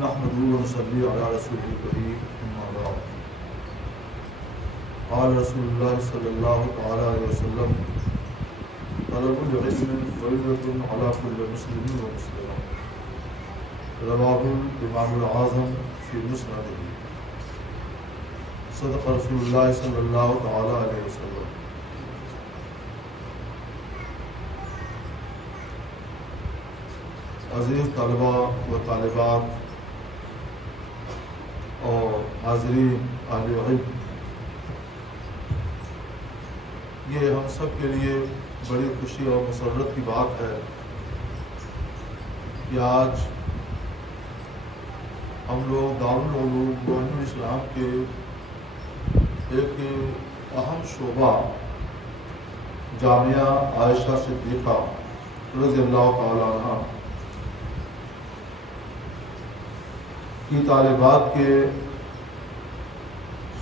نحمده ونصلي على رسوله الكريم أما بعد قال رسول الله صلى الله تعالى عليه وسلم طلب العلم فريضة على كل مسلم ومسلمة رواه الإمام الأعظم في مسنده صدق رسول الله صلى الله تعالى عليه وسلم. عزیز طلباء و طالبات اور حاضرین اہل علم، یہ ہم سب کے لیے بڑی خوشی اور مسرت کی بات ہے کہ آج ہم لوگ دارالعلوم معین الاسلام کے ایک اہم شعبہ جامعہ عائشہ صدیقہ رضی اللہ تعالی عنہ کی طالبات کے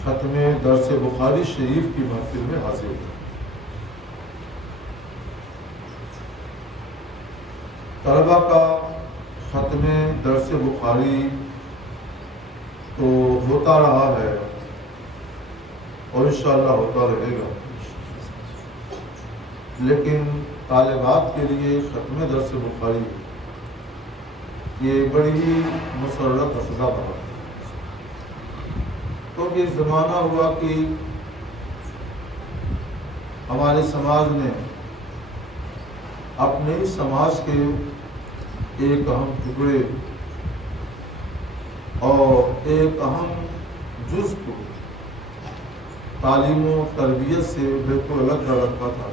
ختم درس بخاری شریف کی محفل میں حاضر ہیں. طلبہ کا ختم درس بخاری تو ہوتا رہا ہے اور انشاءاللہ ہوتا رہے گا، لیکن طالبات کے لیے ختم درس بخاری یہ بڑی ہی مسرت افزا بنا، کیونکہ زمانہ ہوا کہ ہمارے سماج نے اپنے سماج کے ایک اہم ٹکڑے اور ایک اہم جز کو تعلیم و تربیت سے بالکل الگ کر رکھا تھا.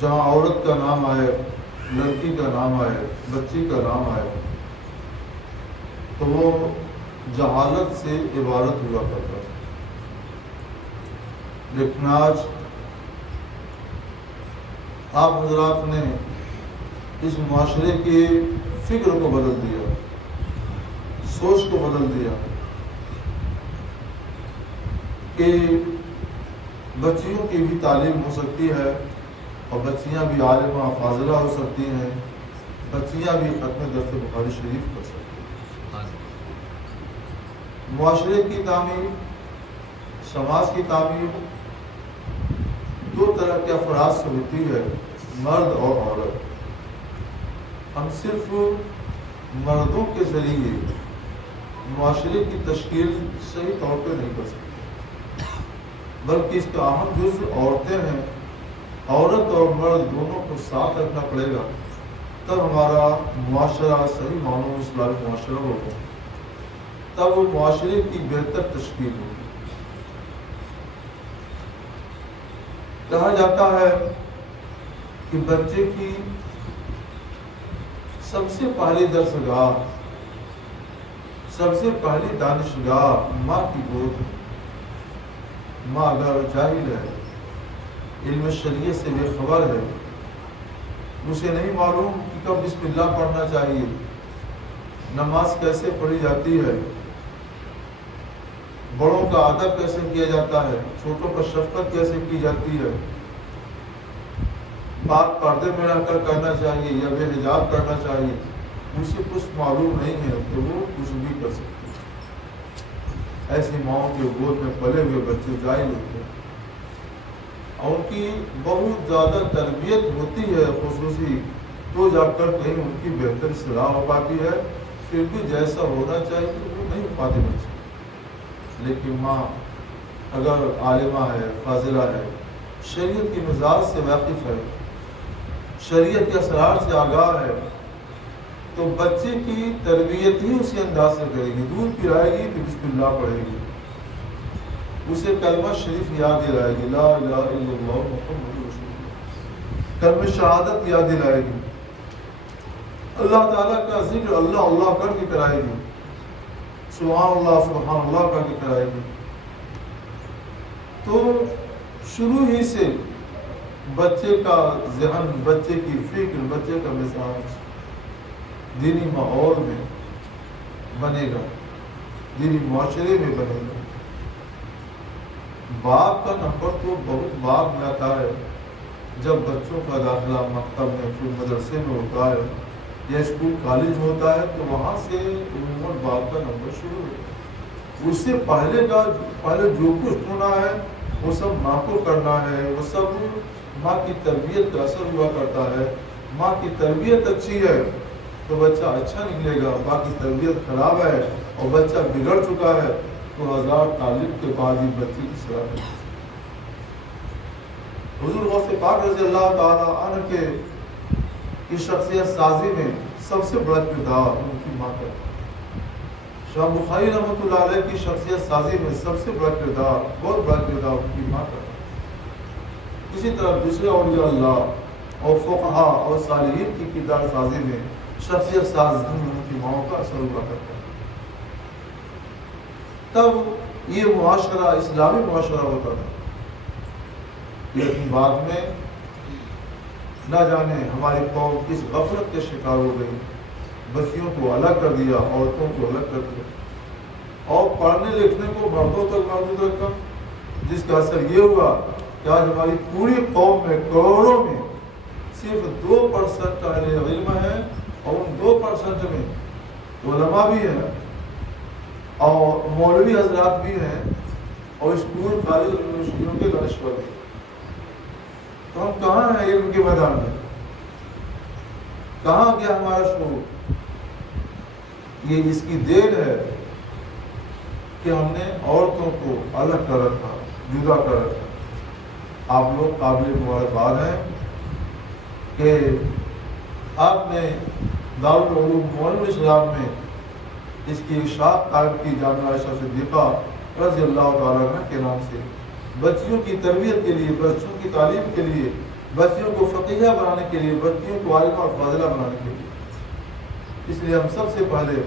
جہاں عورت کا نام آئے، لڑکی کا نام آئے، بچی کا نام آئے تو وہ جہالت سے عبارت ہوا کرتا تھا. لیکن آج آپ حضرات نے اس معاشرے کے فکر کو بدل دیا، سوچ کو بدل دیا کہ بچیوں کی بھی تعلیم ہو سکتی ہے اور بچیاں بھی عالمہ فاضلہ ہو سکتی ہیں، بچیاں بھی ختم درس بخاری شریف کر سکتی ہیں. معاشرے کی تعمیر، سماج کی تعمیر دو طرح کے افراد سے ہوتی ہے، مرد اور عورت. ہم صرف مردوں کے ذریعے معاشرے کی تشکیل صحیح طور پہ نہیں کر سکتے، بلکہ اس کا اہم جز عورتیں ہیں. عورت اور مرد دونوں کو ساتھ رکھنا پڑے گا، تب ہمارا معاشرہ صحیح معنوں میں اسلامی معاشرہ ہوگا، تب وہ معاشرے کی بہتر تشکیل ہوگی. کہا جاتا ہے کہ بچے کی سب سے پہلی درسگاہ، سب سے پہلی دانشگاہ ماں کی گود ہے. ماں اگر جاہل ہے، علم شریعت سے بے خبر ہے، اسے نہیں معلوم کہ کب بسم اللہ پڑھنا چاہیے، نماز کیسے پڑھی جاتی ہے، بڑوں کا ادب کیسے کیا جاتا ہے، چھوٹوں پر شفقت کیسے کی جاتی ہے، بات پردے میں رہ کر کرنا چاہیے یا بے حجاب کرنا چاہیے، اسے کچھ معلوم نہیں ہے تو وہ کچھ بھی کر سکتے ہیں. ایسی ماؤں کے گود میں پلے ہوئے بچے جاہل ہوتے ہیں اور ان کی بہت زیادہ تربیت ہوتی ہے خصوصی، تو جا کر کہیں ان کی بہتر اصلاح ہو پاتی ہے. پھر بھی جیسا ہونا چاہیے وہ نہیں ہو پاتے بچے. لیکن ماں اگر عالمہ ہے، فاضلہ ہے، شریعت کے مزاج سے واقف ہے، شریعت کے اسرار سے آگاہ ہے، تو بچے کی تربیت ہی اسی انداز سے کرے گی. دودھ پلائے گی تو بسم اللہ پڑھے گی، اسے کلمہ شریف یاد دلائے گی، لا الہ الا اللہ محمد رسول اللہ، کلمہ شہادت یاد دلائے گی، اللہ تعالیٰ کا ذکر اللہ اللہ کر کے کرائے گی، سبحان اللہ کر کے کرائے گی. تو شروع ہی سے بچے کا ذہن، بچے کی فکر، بچے کا مزاج دینی ماحول میں بنے گا، دینی معاشرے میں بنے گا. باپ کا نمبر تو بہت بعد میں آتا ہے، جب بچوں کا داخلہ مکتب میں پھر مدرسے میں ہوتا ہے یا اسکول کالج ہوتا ہے تو وہاں سے عموماً باپ کا نمبر شروع ہوتا ہے. اس سے پہلے جو کچھ ہونا ہے وہ سب ماں کو کرنا ہے. وہ سب ماں کی تربیت کا اثر ہوا کرتا ہے. ماں کی تربیت اچھی ہے تو بچہ اچھا نکلے گا. ماں کی تربیت خراب ہے اور بچہ بگڑ چکا ہے تو 1000 تعلیم کے بعد ہی بچے کی صلاح ہے. حضور غوث پاک رضی اللہ تعالیٰ عنہ کے کی شخصیت سازی میں سب سے بڑا کردار ان کی ماں کا. شاہ بخاری رحمۃ اللہ علیہ کی شخصیت سازی میں سب سے بڑا کردار، بہت بڑا کردار ان کی ماں کا. اسی طرح دوسرے اولیاء اللہ اور فقہا اور صالحین کی کردار سازی میں شخصیت سازی میں ان کی ماں کا اثر ہوا کرتا ہے. تب یہ معاشرہ اسلامی معاشرہ ہوتا تھا. لیکن بعد میں نہ جانے ہماری قوم کس غفلت کے شکار ہو گئی. بچیوں کو الگ کر دیا، عورتوں کو الگ کر دیا اور پڑھنے لکھنے کو مردوں تک محدود رکھا، جس کا اثر یہ ہوا کہ آج ہماری پوری قوم میں کروڑوں میں صرف 2% اہل علم ہے اور ان 2% میں علماء بھی ہیں اور مولوی حضرات بھی ہیں اور اسکول کالج یونیورسٹیوں کے دانشور بھی. تو ہم کہاں ہیں علم کے میدان میں؟ کہاں گیا ہمارا شعور؟ یہ اس کی دیر ہے کہ ہم نے عورتوں کو الگ کر رکھا، جدا کر رکھا. آپ لوگ قابل مبارکباد ہیں کہ آپ نے دارالعلوم معلم اسلام میں اس کی شاخ قائم کی جامعہ عائشہ صدیقہ رضی اللہ تعالیٰ عنہ کے نام سے، بچیوں کی تربیت کے لیے، بچوں کی تعلیم کے لیے، بچیوں کو فقیہ بنانے کے لیے، بچیوں کو عالمہ اور فاضلہ بنانے کے لیے. اس لیے ہم سب سے پہلے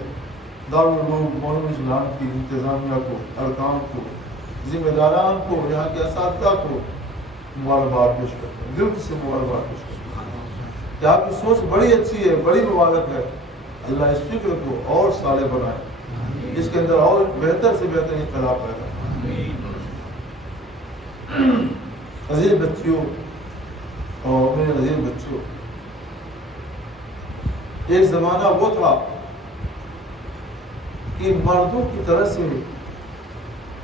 دارالعلوم معلم اسلام کی انتظامیہ کو، ارکان کو، ذمہ داران کو، یہاں کے اساتذہ کو مبارکباد پیش کرتے ہیں، دل سے مبارکباد پیش کرتے ہیں کہ آپ کی سوچ بڑی اچھی ہے، بڑی مبارک ہے. اللہ اس فکر کو اور صالح بنائے، اس کے اندر اور بہتر سے بہتر انقلاب پیدا کرے. عزیز بچیوں اور میرے عزیز بچوں، ایک زمانہ وہ تھا کہ مردوں کی طرح سے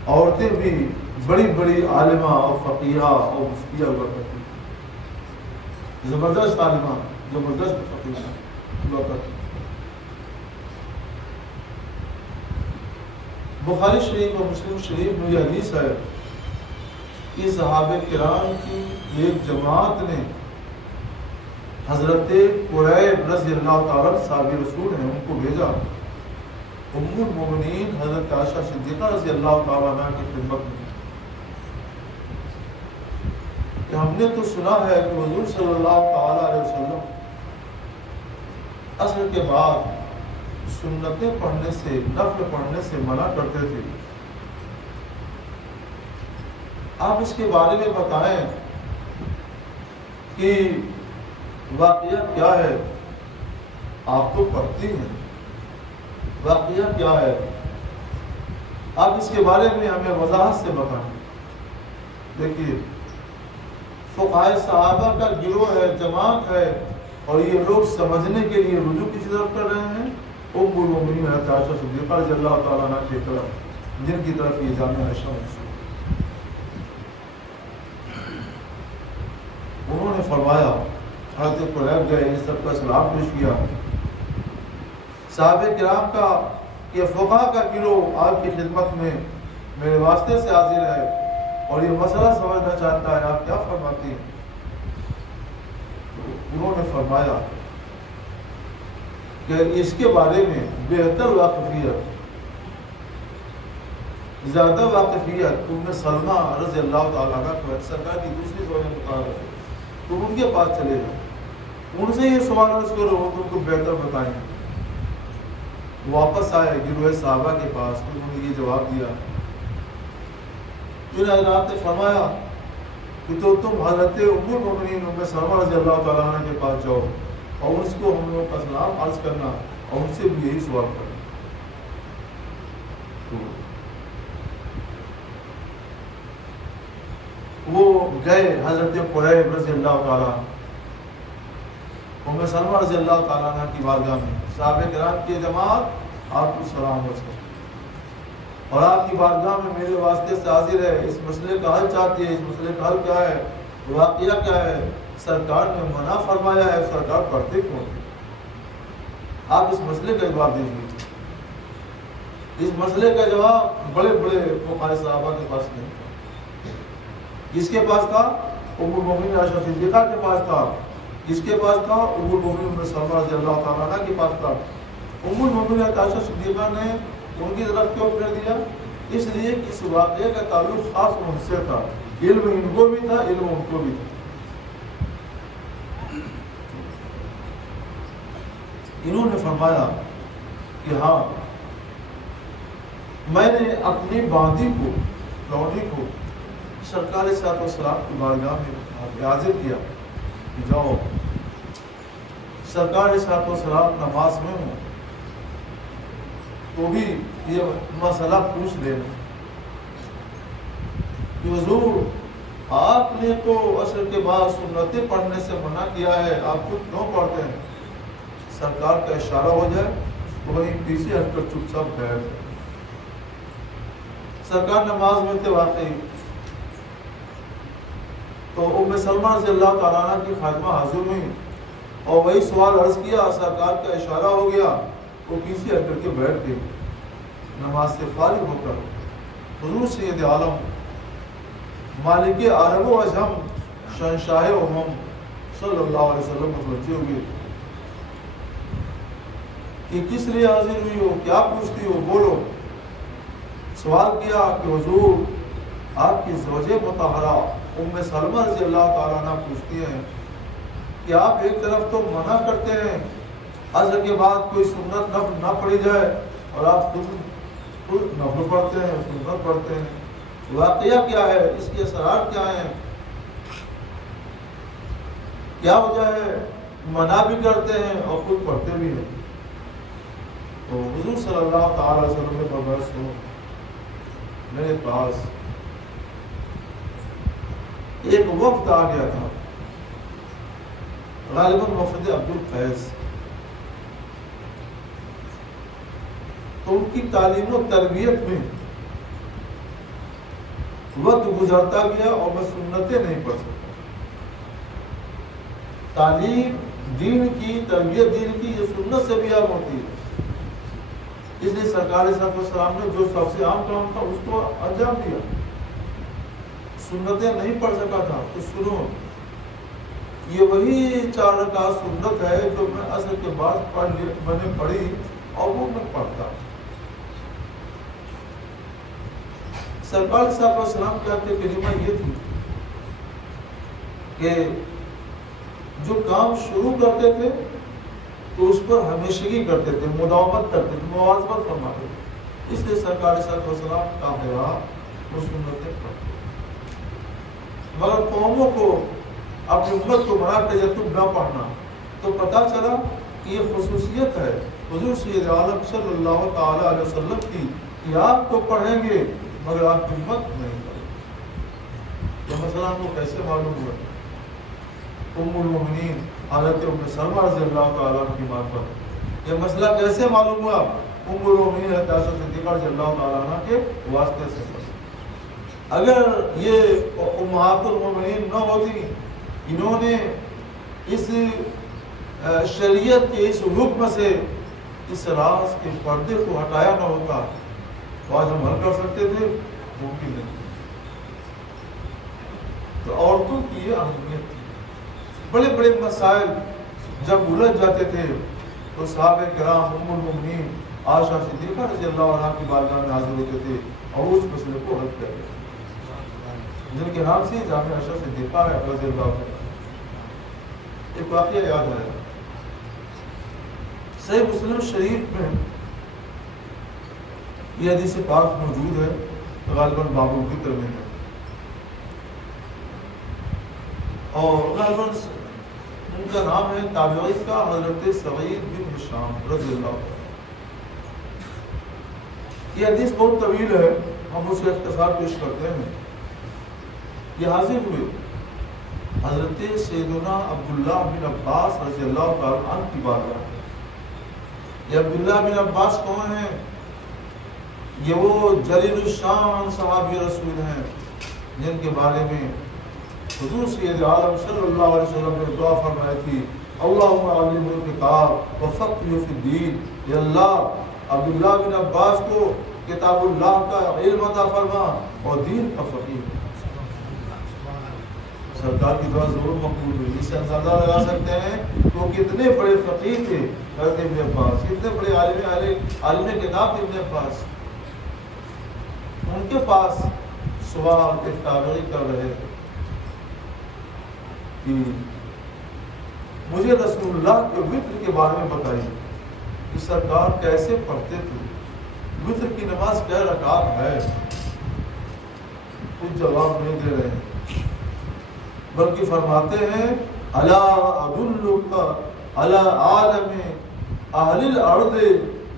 عورتیں بھی بڑی بڑی عالمہ اور فقیہ اور مفتیہ ہوا کرتی تھی. زبردست عالمہ، زبردست فقیہ ہوا کرتی. بخاری شریف اور مسلم شریف میں یہ حدیث ہے کہ صحابہ کرام کی ایک جماعت نے حضرت قریب رضی اللہ تعالیٰ صحابی رسول ہیں ان کو بھیجا ام المؤمنین حضرت عائشہ صدیقہ رضی اللہ تعالیٰ عنہ کی خدمت میں کہ ہم نے تو سنا ہے کہ حضور صلی اللہ تعالیٰ علیہ وسلم عصر کے بعد سنتیں پڑھنے سے، نفل پڑھنے سے منع کرتے تھے. آپ اس کے بارے میں بتائیں کہ واقعہ کیا ہے؟ آپ تو پڑھتی ہیں، واقعہ کیا ہے؟ آپ اس کے بارے میں ہمیں وضاحت سے بتائیں. دیکھیے، فقہائے صحابہ کا گروہ ہے، جماعت ہے، اور یہ لوگ سمجھنے کے لیے رجوع کسی طرف کر رہے ہیں ام المؤمنین حضرت عائشہ صدیقہ رضی اللہ تعالیٰ عنہ کی طرف، جن کی طرف یہ جامعہ عائشہ منسوب. انہوں نے فرمایا، حضرت قریب گئے، ان سب کا سلام پیش کیا. صحابہ کرام کا یہ فقہاء کا گروہ آپ کی خدمت میں میرے واسطے سے حاضر ہے اور یہ مسئلہ سمجھنا چاہتا ہے، آپ کیا فرماتی ہیں؟ انہوں نے فرمایا کہ اس کے بارے میں بہتر واقفیت، زیادہ واقفیت ام سلمہ رضی اللہ تعالیٰ عنہ کو سرکار کی دوسری زوجہ بتا رہے ہیں، تو ان کے پاس چلے جائیں، ان سے یہ سوال عرض کرو، وہ تم کو بہتر بتائیں. واپس آئے گروہ صحابہ کے پاس، انہوں نے یہ جواب دیا. پھر حضرات نے فرمایا کہ تو تم حضرت ام المؤمنین ام سلمہ رضی اللہ تعالیٰ عنہ کے پاس جاؤ اور اس کو ہم لوگوں کا سلام عرض کرنا اور ان سے بھی یہی سوال کرنا. وہ گئے حضرت قریب رضی اللہ تعالیٰ ام سلمہ رضی اللہ تعالیٰ عنہ کی بارگاہ میں صحابہ کرام کی جماعت آپ کو سلام ہو سکے اور آپ کی بارگاہ میں میرے واسطے سے حاضر ہے، اس مسئلے کا حل چاہتی ہے، اس مسئلے کا حل کیا ہے، واقعہ کیا ہے، سرکار نے منع فرمایا ہے، سرکار پڑھتے کیوں؟ آپ اس مسئلے کا جواب دیجیے۔ اس مسئلے کا جواب بڑے بڑے فقہاء صحابہ کے پاس نہیں تھا۔ کس کے پاس تھا؟ ام المؤمنین عائشہ صدیقہ کے پاس تھا۔ کس کے پاس تھا؟ ام المؤمنین ام سلمہ رضی اللہ تعالیٰ عنہ کے پاس تھا۔ ام المؤمنین عائشہ صدیقہ نے ان کی طرف کیوں پھیر دیا؟ اس لیے کہ اس واقعے کا تعلق خاص ان سے تھا، علم ان کو بھی تھا، علم ان کو بھی تھا۔ انہوں نے فرمایا کہ ہاں میں نے اپنی باندی کو، لونڈی کو سرکار صلی اللہ علیہ وسلم کی بارگاہ میں حاضر کیا کہ جاؤ سرکار صلی اللہ علیہ وسلم نماز میں ہوں تو بھی یہ مسئلہ پوچھ لینا کہ حضور آپ نے تو عصر کے بعد سنتیں پڑھنے سے منع کیا ہے، آپ خود کیوں پڑھتے ہیں؟ سرکار کا اشارہ ہو جائے تو وہیں پیچھے ہٹ کر چپ چاپ بیٹھ جائے۔ سرکار نماز میں تھے واقعی، تو ام سلمہ رضی اللہ تعالیٰ عنہ کی خادمہ حاضر ہوئی اور وہی سوال عرض کیا، سرکار کا اشارہ ہو گیا، وہ پیچھے ہٹ کر کے بیٹھ گئی۔ نماز سے فارغ ہو کر حضور سید عالم مالک عرب و عجم شہنشاہ امم صلی اللہ علیہ وسلم متوجہ ہوئے کہ کس لیے حاضر ہوئی ہو، کیا پوچھتی ہو، بولو۔ سوال کیا کہ حضور آپ کی زوجہ مطہرہ ام سلمہ رضی اللہ تعالیٰ عنہ پوچھتی ہیں کہ آپ ایک طرف تو منع کرتے ہیں عصر کے بعد کوئی سنت نہ پڑھی جائے اور آپ خود نفل پڑھتے ہیں، سنت پڑھتے ہیں، واقعہ کیا ہے، اس کے اثرات کیا ہیں، کیا وجہ ہے، منع بھی کرتے ہیں اور خود پڑھتے بھی ہیں؟ تو حضور صلی اللہ تعالی علیہ وسلم نے فرمایا سنو، میرے پاس ایک وفد آ گیا تھا، غالباً وفد عبد القیس، تو ان کی تعلیم و تربیت میں وقت گزرتا گیا اور میں سنتیں نہیں پڑھ سکتا۔ تعلیم دین کی، تربیت دین کی، یہ سنت سے بھی عام ہوتی ہے۔ اس لیے سرکار صلی اللہ علیہ وسلم نے جو سب سے عام کام تھا اس کو انجام دیا، سنتیں نہیں پڑھ سکا تھا۔ تو سنو، یہ وہی 4 رکعت سنت ہے جو میں عصر کے بعد میں نے پڑھی اور وہ میں پڑھتا۔ سرکار صلی اللہ علیہ وسلم کہتے کلمہ یہ تھی کہ جو کام شروع کرتے تھے تو اس پر ہمیشگی کرتے تھے، مداومت کرتے تھے، مواظبت فرماتے تھے۔ اس لیے سرکار صلی اللہ علیہ وسلم کا بیوا وہ سنتیں پڑھتے، مگر قوموں کو، اپنی امت کو منع کر یا تم نہ پڑھنا، تو پتہ چلا کہ یہ خصوصیت ہے حضور سید عالم صلی اللہ تعالی علیہ وسلم کی کہ آپ تو پڑھیں گے مگر آپ کی امت نہیں پڑھیں گے۔ یہ مسئلہ ہم کو کیسے معلوم ہوا؟ ام المؤمنین حضرت ام سلمہ رضی اللہ تعالیٰ عنہ کی معرفت۔ یہ مسئلہ کیسے معلوم ہوا؟ ام المؤمنین حضرت عائشہ صدیقہ رضی اللہ تعالیٰ عنہ کے واسطے سے۔ اگر یہ امہات المؤمنین نہ ہوتی، انہوں نے اس شریعت کے اس حکم سے اس راز کے پردے کو ہٹایا نہ ہوتا تو آج ہم حل کر سکتے تھے؟ ممکن نہیں۔ تو عورتوں کی یہ اہمیت تھی۔ بڑے بڑے مسائل جب الجھ جاتے تھے تو صحابہ کرام ام المؤمنین عائشہ صدیقہ رضی اللہ عنہ کی بارگاہ میں حاضر ہوتے تھے اور اس مسئلے کو حل کرتے تھے، جن کے نام سے جامع عائشہ صدیقہ رضی اللہ عنہ۔ ایک واقعہ یاد ہے، صحیح مسلم شریف میں یہ حدیث پاک موجود ہے، غالباً باب الفطر میں ہے، اور غالباً ان کا نام ہے تابعی کا حضرت سعید بن ہشام رضی اللہ عنہ۔ یہ حدیث بہت طویل ہے، ہم اسے اختصار پیش کرتے ہیں۔ یہ حاضر ہوئے حضرت سیدنا عبداللہ بن عباس رضی اللہ تعالیٰ عنہ کی بات ہے. یہ عبداللہ بن عباس کون ہیں؟ یہ وہ جلیل الشان صحابی رسول ہیں جن کے بارے میں حضور سید عالم صلی اللہ علیہ وسلم نے دعا فرمائی تھی، اللہم علمہ الکتاب وفقہہ فی الدین. یا اللہ عبداللہ بن عباس کو کتاب اللہ کا علم عطا فرما اور دین کا فقیہ. سرکار کی دعا ضرور مقبول ہوئی. اس سے اندازہ لگا سکتے ہیں کہ وہ کتنے بڑے فقیہ تھے حضرت ابن عباس، کتنے بڑے عالم کتاب تھے ابن عباس. ان کے پاس سوال تابعی کر رہے تھے کہ مجھے رسول اللہ کے وطر کے بارے میں بتائیے کہ سرکار کیسے پڑھتے تھے، وطر کی نماز کیا رکعت ہے. کچھ جواب نہیں دے رہے ہیں بلکہ فرماتے ہیں الا ادلک علی عالم اہل الارض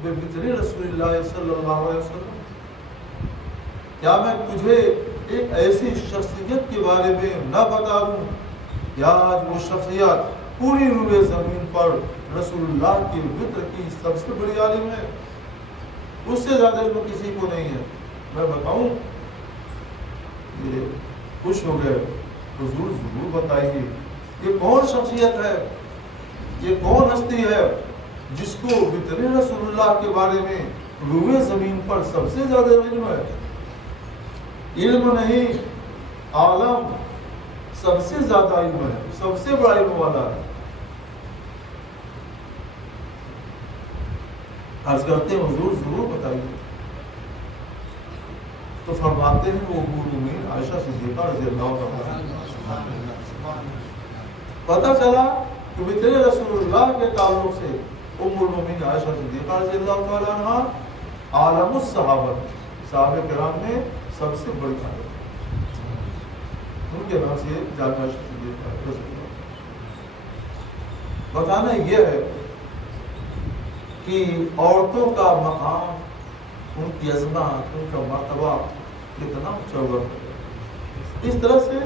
بوطر رسول اللہ صلی اللہ علیہ وسلم. کیا میں تجھے ایک ایسی شخصیت کے بارے میں نہ بتا دوں کہ آج وہ شخصیت پوری روئے زمین پر رسول اللہ کی وطر کی سب سے بڑی عالم ہے، اس سے زیادہ علم کسی کو نہیں ہے. میں بتاؤں؟ یہ خوش ہو گئے. حضور ضرور بتائیے یہ کون شخصیت ہے، یہ کون ہستی ہے جس کو وطر رسول اللہ کے بارے میں روئے زمین پر سب سے زیادہ علم ہے. علم نہیں، عالم سب سے زیادہ علم ہے، سب سے بڑا علم والا ہے. عرض کرتے ہیں حضور ضرور بتائیے. تو فرماتے ہیں وہ ام المؤمنین عائشہ صدیقہ رضی اللہ عنہا. پتہ چلا کہ وطر رسول اللہ کے تعلق سے ام المؤمنین عائشہ صدیقہ رضی اللہ تعالیٰ عنہا عالم الصحابہ، صحابہ کرام میں سب سے بڑی عالم، ان کے نام سے جامعہ صدیقہ رضی اللہ. بتانا یہ ہے کہ عورتوں کا مقام، ان کی عظمت، ان کا مرتبہ کتنا اونچا ہوا ہے. اس طرح سے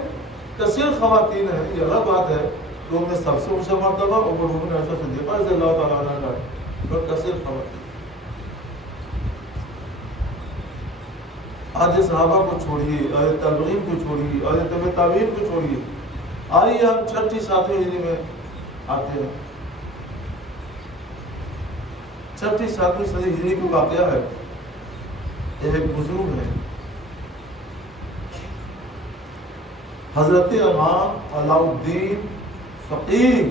کثیر خواتین ہیں، یہ الگ بات ہے کہ ان میں سب سے اونچا مرتبہ ام المؤمنین عائشہ صدیقہ رضی اللہ تعالیٰ عنہا کا ہے، اور کثیر خواتین. آج صحابہ کو چھوڑیے، آج تابعین کو چھوڑیے، آج تبع تابعین کو چھوڑیے، آئیے ہم چھٹی ساتویں ہجری میں آتے ہیں. چھٹی ساتویں صدی ہجری کو واقعہ ہے. ایک بزرگ ہے حضرت امام علاء الدین فقیہ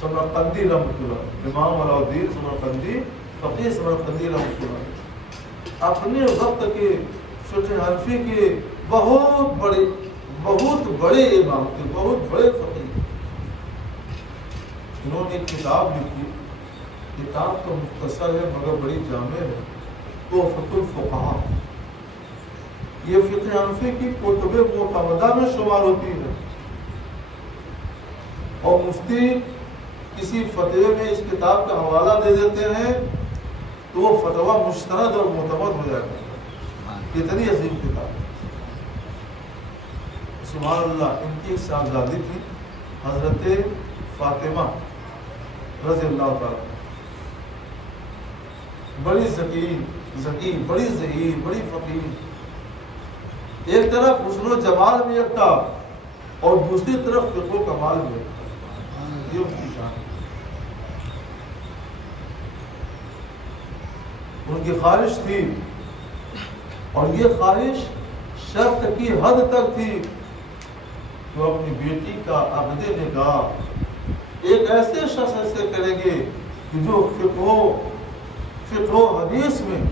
سمرقندی رحمۃ اللہ، امام علاء الدین سمرقندی فقیہ سمرقندی رحمۃ اللہ، اپنے وقت کے فقہ حنفی کے بہت بڑے امام تھے، بہت بڑے فقیہ. انہوں نے ایک کتاب لکھی، کتاب تو مختصر ہے مگر بڑی جامع ہے، تحفۃ الفقہاء. یہ فقہ حنفی کی کتب معتمدہ میں شمار ہوتی ہے، اور مفتی کسی فتوے میں اس کتاب کا حوالہ دے دیتے ہیں تو وہ فتویٰ مستند اور معتمد ہو جاتا ہے. کتنی عظیم کتاب ہے، سبحان اللہ. ان کی ایک صاحبزادی تھی حضرت فاطمہ رضی اللہ تعالیٰ، بڑی ذکی، بڑی ذہین، بڑی فقیر. ایک طرف حسن و جمال میں یکتا اور دوسری طرف فقہ و کمال میں یکتا. یہ ان کی شان. ان کی خواہش تھی، اور یہ خواہش شرط کی حد تک تھی کہ وہ اپنی بیٹی کا عقد نکاح ایک ایسے شخص سے کریں گے کہ جو فقہ و حدیث میں،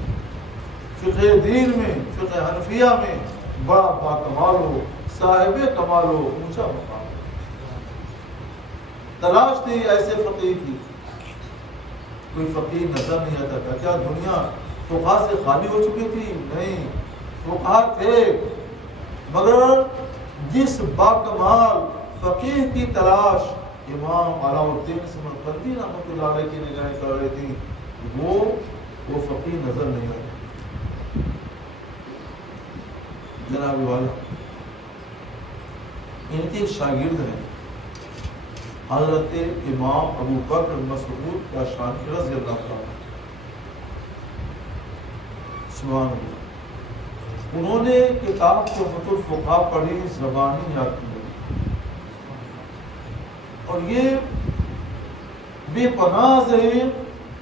فقہ دین میں، فقہ حنفیہ میں بڑا باکمال ہو، صاحب کمال ہو، اونچا مقام. تلاش تھی ایسے فقیر کی. کوئی فقیر نظر نہیں آتا تھا. کیا دنیا فقہاء سے خالی ہو چکی تھی؟ نہیں، فقہاء تھے، مگر جس باکمال فقیر کی تلاش امام علاء الدین سمرقندی رحمۃ اللہ علیہ کی نگاہیں کر رہی تھی، وہ فقیر نظر نہیں آتا. جناب والا ان کے شاگرد ہیں حضرت امام ابو بکر مسعود کاشانی رضی اللہ تعالیٰ سبحان اللہ. انہوں نے کتاب تحفۃ الفقہاء پڑھی، زبانی یاد کی، اور یہ بے پناہ ہے،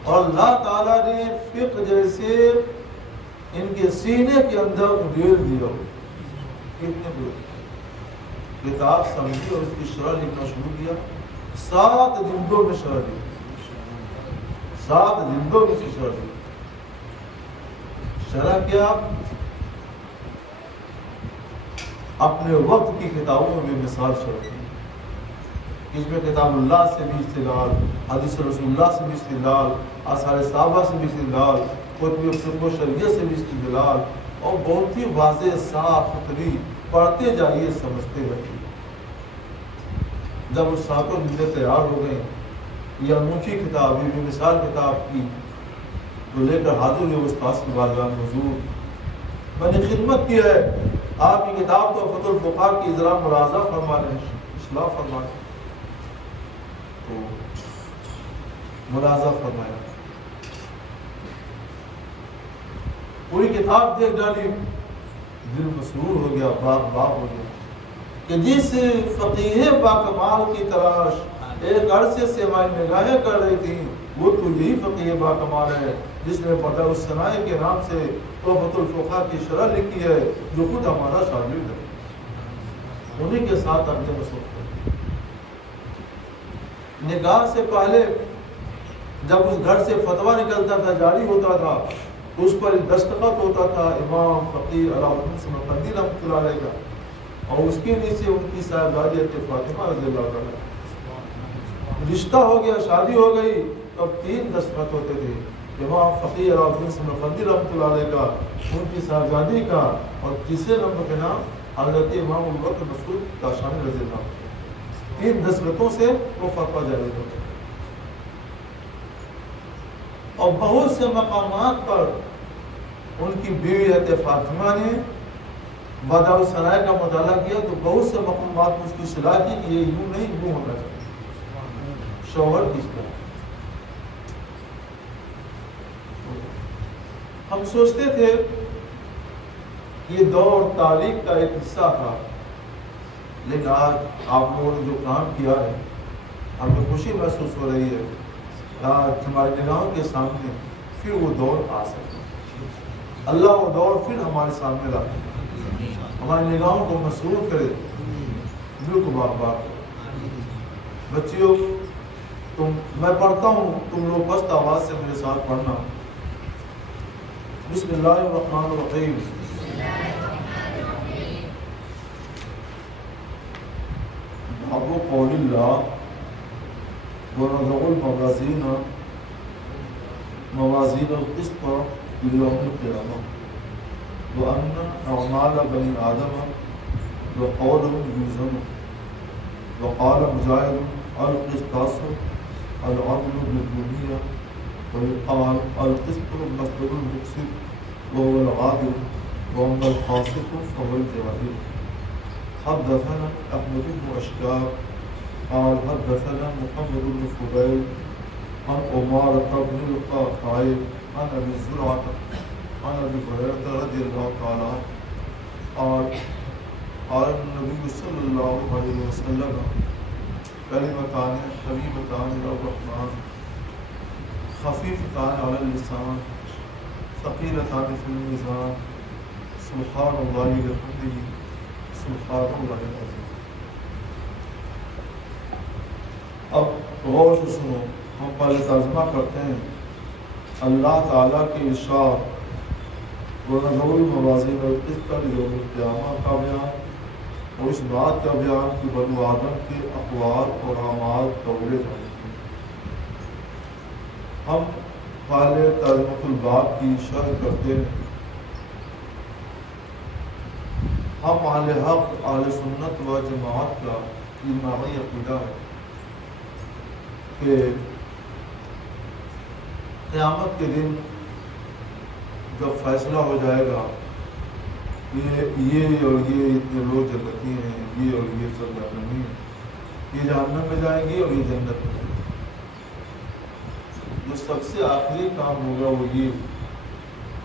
اور اللہ تعالیٰ نے فقہ جیسے ان کے سینے کے اندر ڈھیر دیا. اتنے کتاب سمجھی اور اس کی شرح لکھنا شروع کیا. 7 جلدوں میں شرح دی، 7 جلدوں میں شرح دی. شرح کیا؟ اپنے وقت کی کتابوں میں مثال شرح کی. اس میں کتاب اللہ سے بھی استدلال، حدیث رسول اللہ سے بھی استدلال، آثار صحابہ سے بھی استدلال، کتب فقہ و شریعت سے بھی استدلال، اور بہت ہی واضح صاف ستھری. پڑھتے جائیے، سمجھتے رہیے. جب وہ 7 جلدیں تیار ہو گئے، یہ انوکھی کتاب، یہ بھی مثال کتاب کی جو لے کر حاضر ہوئے استاد کی بارگاہ میں، حضور میں نے خدمت کی ہے، آپ کی کتاب تحفۃ الفقہاء کی ذرا ملاحظہ فرما رہے ہیں، اصلاح فرما رہے ہیں. تو ملاحظہ فرمایا، پوری کتاب دیکھ ڈالی، دل مسرور ہو گیا، باغ ہو گیا کہ جس فقیہ باکمال کی تلاش ایک عرصے سے ہماری نگاہیں کر رہی تھی، وہ تو یہی فقیہ باکمال ہے جس نے بدر الصناع کے نام سے تحفۃ الفقہاء کی شرح لکھی ہے، جو خود ہمارا شاگرد ہے. انہیں کے ساتھ اپنے مسعود نگاہ سے پہلے جب اس گھر سے فتویٰ نکلتا تھا، جاری ہوتا تھا، تو اس پر دستخط ہوتا تھا امام فقیہ علاء الدین سمرقندی رحمۃ اللہ علیہ کا، اور اس کے نیچے ان کی صاحبزادی فاطمہ رضی اللہ عنہ. رشتہ ہو گیا، شادی ہو گئی، تب 3 دستخط ہوتے تھے، امام فقیہ علاء الدین سمرقندی رحمۃ اللہ علیہ کا، ان کی صاحبزادی کا، اور تیسرے نمبر کے نام حضرت امام ابو بکر مسعود کاشانی رضی اللہ عنہ. 3 دستخطوں سے وہ فتویٰ جاری ہوتا. اور بہت سے مقامات پر ان کی بیوی حضرت فاطمہ نے بدر الصناع کا مطالعہ کیا تو بہت سے مقامات میں اس کی صلاح کی کہ یہ یوں نہیں، یوں ہونا چاہیے، شوہر کس طرح. ہم سوچتے تھے یہ دور تاریخ کا ایک حصہ تھا، لیکن آج آپ لوگوں نے جو کام کیا ہے ہمیں خوشی محسوس ہو رہی ہے. آج ہماری نگاہوں کے سامنے پھر وہ دور آ سکتا ہے. اللہ وہ دور پھر ہمارے سامنے لا، ہماری نگاہوں کو مسرور کرے، دل کو بار بار. بچیوں میں پڑھتا ہوں، تم لوگ پست آواز سے میرے ساتھ پڑھنا. بسم اللہ الرحمن الرحیم. باب قول اللہ ونضع الموازین القسط لیوم القیامہ وأن أعمال بني آدم وقولهم يوزن. وقال مجاهد القسطاس العدل بالدنيا، ويقال القسط مصدر المقسط وهو العادل، وأما القاسط فهو الجاهل. حدثنا أحمد بن أشكار قال حدثنا محمد بن فضيل عن عمارة بن القعقاع عن أبي زرعة عن أبي هريرة رضي الله تعالى عنه قال قال النبي صلى الله عليه وسلم كلمتان حبيبتان إلى الرحمن خفيفتان على اللسان ثقيلتان في الميزان سبحان الله وبحمده سبحان اللہ العظیم. اب غور سے سنو، ہم پہلے ترجمہ کرتے ہیں. اللہ تعالیٰ کے ارشاد وَنَضَعُ الْمَوَازِينَ الْقِسْطَ لِيَوْمِ الْقِیامہ کا بیان، اور اس بات کا بیان کہ بنو آدم کے اقوال اور اعمال تولے جائیں گے. ہم پہلے ترجمۃ الباب کی شرح کرتے ہیں. ہم اہل حق، اہل سنت و جماعت کا اجماعی عقیدہ ہے کہ قیامت کے دن جب فیصلہ ہو جائے گا یہ اور یہ اتنے لوگ جنتی ہیں، یہ اور یہ سب جہنمی ہیں، یہ جہنم میں جائیں گے اور یہ جنت میں جائیں گے۔ جو سب سے آخری کام ہوگا وہ یہ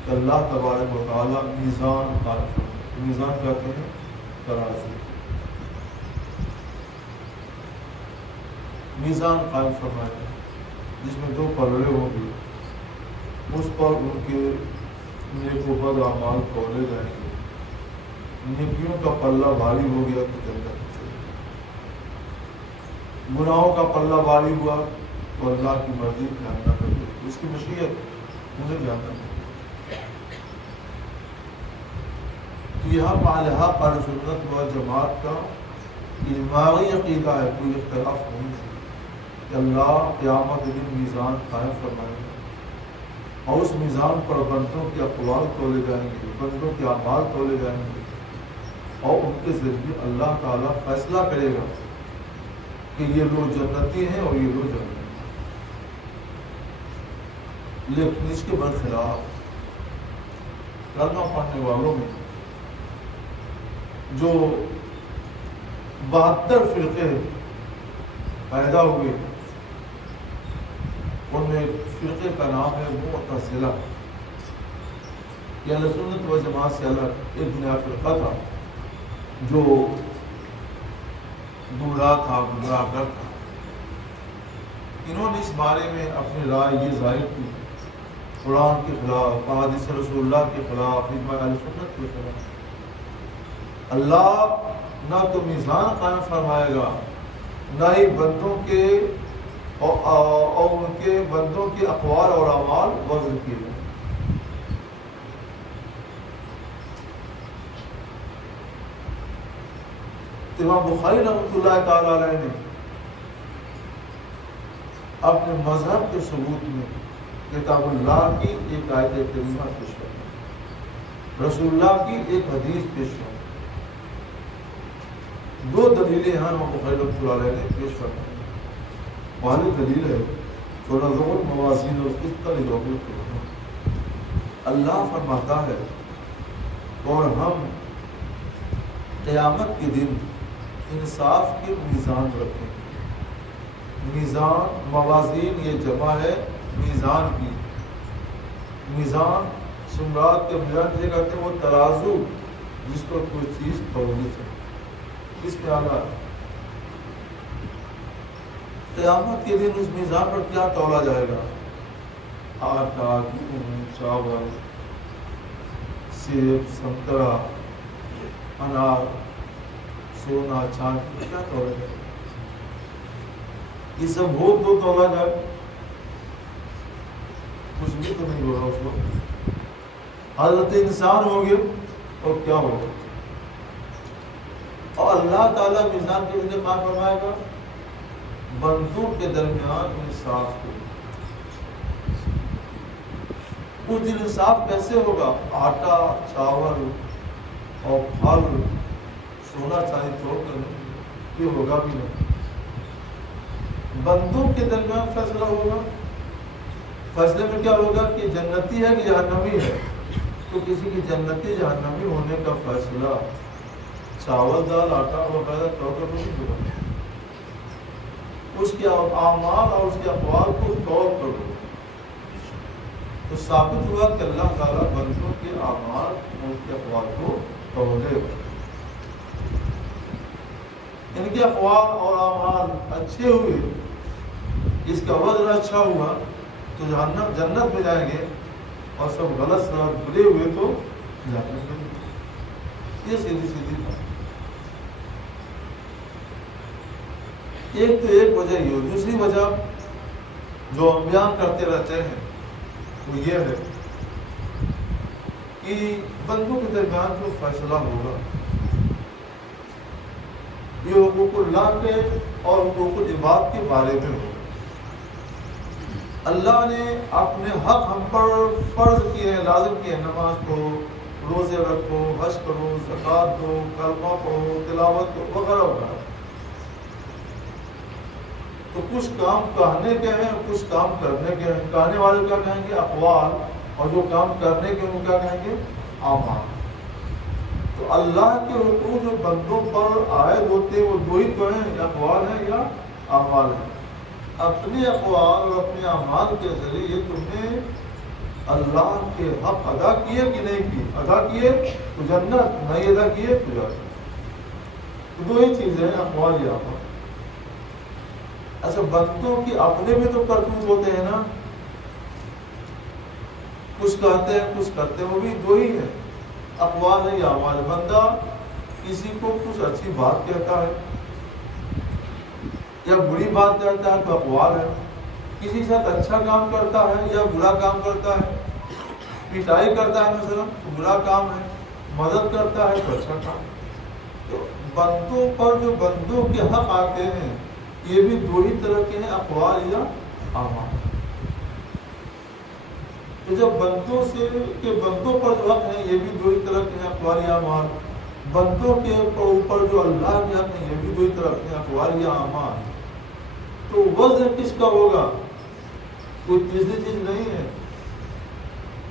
کہ اللہ تبارک و تعالیٰ میزان قائم فرمائے۔ میزان کہتے ہیں ترازو، میزان قائم فرمائے جس میں دو پلڑے ہوں گے، اس پر ان کے نیک و بد اعمال تولے جائیں گے۔ نیکیوں کا پلہ بھاری ہو گیا تو جنت میں چلے گئے، گناہوں کا پلہ بھاری ہوا تو اللہ کی مرضی جہنم میں گئی، اس کی مشیت انہیں جہنم میں۔ تو یہاں مالحہ اہل سنت و جماعت کا اجماعی عقیدہ ہے، کوئی اختلاف نہیں ہے کہ اللہ قیامت دن میزان قائم فرمائے گا اور اس میزان پر بندوں کے اقوال تولے جائیں گے، بندوں کے اعمال تولے جائیں گے، اور ان کے ذریعے اللہ تعالیٰ فیصلہ کرے گا کہ یہ لوگ جنتی ہیں اور یہ لوگ جنتی ہیں۔ لیکن اس کے برخلاف کلمہ پڑھنے والوں میں جو 72 فرقے پیدا ہوئے، ان میں ایک فرقے کا نام ہے معتزلہ۔ یہ اہل سنت و جماعت سے الگ ایک نیا فرقہ تھا جو گمراہ تھا، گمراہ گر تھا۔ انہوں نے اس بارے میں اپنی رائے یہ ظاہر کی قرآن کے خلاف، احادیث رسول اللہ کے خلاف، اجماع اہل سنت کے خلاف۔ اللہ نہ تو میزان قائم فرمائے گا، نہ ہی بندوں کے اور ان کے بندوں کے اقوال اور اعمال وزن کیے جائیں۔ امام بخاری رحمۃ اللہ تعالی علیہ نے اپنے مذہب کے ثبوت میں کتاب اللہ کی ایک آیت کریمہ پیش کی، رسول اللہ کی ایک حدیث پیش کی، دو دلیلیں یہاں امام بخاری رحمۃ اللہ علیہ نے پیش فرمائی۔ پہلی دلیل ہے تنزع الموازین القسط ليوم القیامہ، اللہ فرماتا ہے اور ہم قیامت کے دن انصاف کے میزان رکھیں گے۔ میزان، موازین یہ جمع ہے میزان کی۔ میزان سمرات کے میزان جسے کہتے ہیں وہ ترازو جس پر کوئی چیز تولی ہے، اس میں آنا ہے۔ قیامت کے دن اس میزان پر کیا تولا جائے گا؟ آٹا، گیہوں، چاول، سیب، سنترا، انار، سونا، چاندی، کیا تولا جائے گا؟ یہ سب ہو تو تولا جائے، کچھ بھی تو نہیں ہو رہا اس وقت۔ حضرت انسان ہوں گے اور کیا ہوگا؟ اور اللہ تعالیٰ میزان کے لیے کام فرمائے گا بندوں کے درمیان انصاف کو۔ اس دن انصاف کیسے ہوگا؟ آٹا، چاول اور پھل، سونا چاندی توڑ کر یہ ہوگا بھی نہیں۔ بندوں کے درمیان فیصلہ ہوگا۔ فیصلے میں کیا ہوگا کہ جنتی ہے کہ جہنمی ہے؟ تو کسی کی جنتی جہنمی ہونے کا فیصلہ چاول، دال، آٹا وغیرہ توڑ کر نہیں ہوگا، اس کے اعمال اور اس کے اقوال کو توڑ کر ہوگا۔ تو ثابت ہوا کہ اللہ تعالیٰ بندوں کے اعمال اور اس کے اقوال کو تولے گا۔ ان کے اقوال اور اعمال اچھے ہوئے، اس کا وزن اچھا ہوا تو جنت میں جائیں گے، اور سب غلط سرات بلے ہوئے تو جہنم میں۔ یہ سیدھی سیدھی بات۔ ایک تو ایک وجہ یہ ہو، دوسری وجہ جو ہم بیان کرتے رہتے ہیں وہ یہ ہے کہ بندوں کے درمیان جو فیصلہ ہوگا یہ حقوق اللہ کے اور حقوق العباد کے بارے میں ہوگا۔ اللہ نے اپنے حق ہم پر فرض کیے ہیں، لازم کیے ہیں، نماز پڑھو، روزے رکھو، حج کرو، زکوٰۃ دو، کلمہ پڑھو، تلاوت کرو، وغیرہ وغیرہ۔ تو کچھ کام کہنے کے ہیں، کچھ کام کرنے کے ہیں۔ کہنے والے کیا کہیں گے؟ اقوال، اور جو کام کرنے کے ان کو کیا کہیں گے؟ اعمال۔ تو اللہ کے حقوق جو بندوں پر عائد ہوتے ہیں وہ دو ہی تو ہیں، اقوال ہیں یا اعمال ہیں۔ اپنے اقوال اور اپنے اعمال کے ذریعے تم نے اللہ کے حق ادا کیے کہ نہیں کیے؟ ادا کیے تو جنت، نہیں ادا کیے تو جنت۔ دو ہی چیزیں ہیں، اقوال یا اعمال۔ اچھا بندوں کی اپنے بھی تو کرتوت ہوتے ہیں نا، کچھ کہتے ہیں کچھ کرتے ہیں، وہ بھی دو ہی ہیں، اقوال ہے یا اعمال۔ بندہ کسی کو کچھ اچھی بات کہتا ہے یا بری بات کہتا ہے تو اقوال ہے، کسی ساتھ اچھا کام کرتا ہے یا برا کام کرتا ہے، پٹائی کرتا ہے مثلا تو برا کام ہے، مدد کرتا ہے تو اچھا کام ہے۔ تو بندوں پر جو بندوں کے حق آتے ہیں یہ بھی دو ہی طرح کے ہیں، اقوال یا اعمال۔ تو جب بندوں سے کہ بندوں پر جو حق ہیں یہ بھی دو ہی طرح کے ہیں، اقوال یا اعمال۔ بندوں کے اوپر جو اللہ کے حق ہیں یہ بھی دو ہی طرح کے ہیں، اقوال یا اعمال۔ تو وزن کس کا ہوگا؟ کوئی تیسری چیز نہیں ہے۔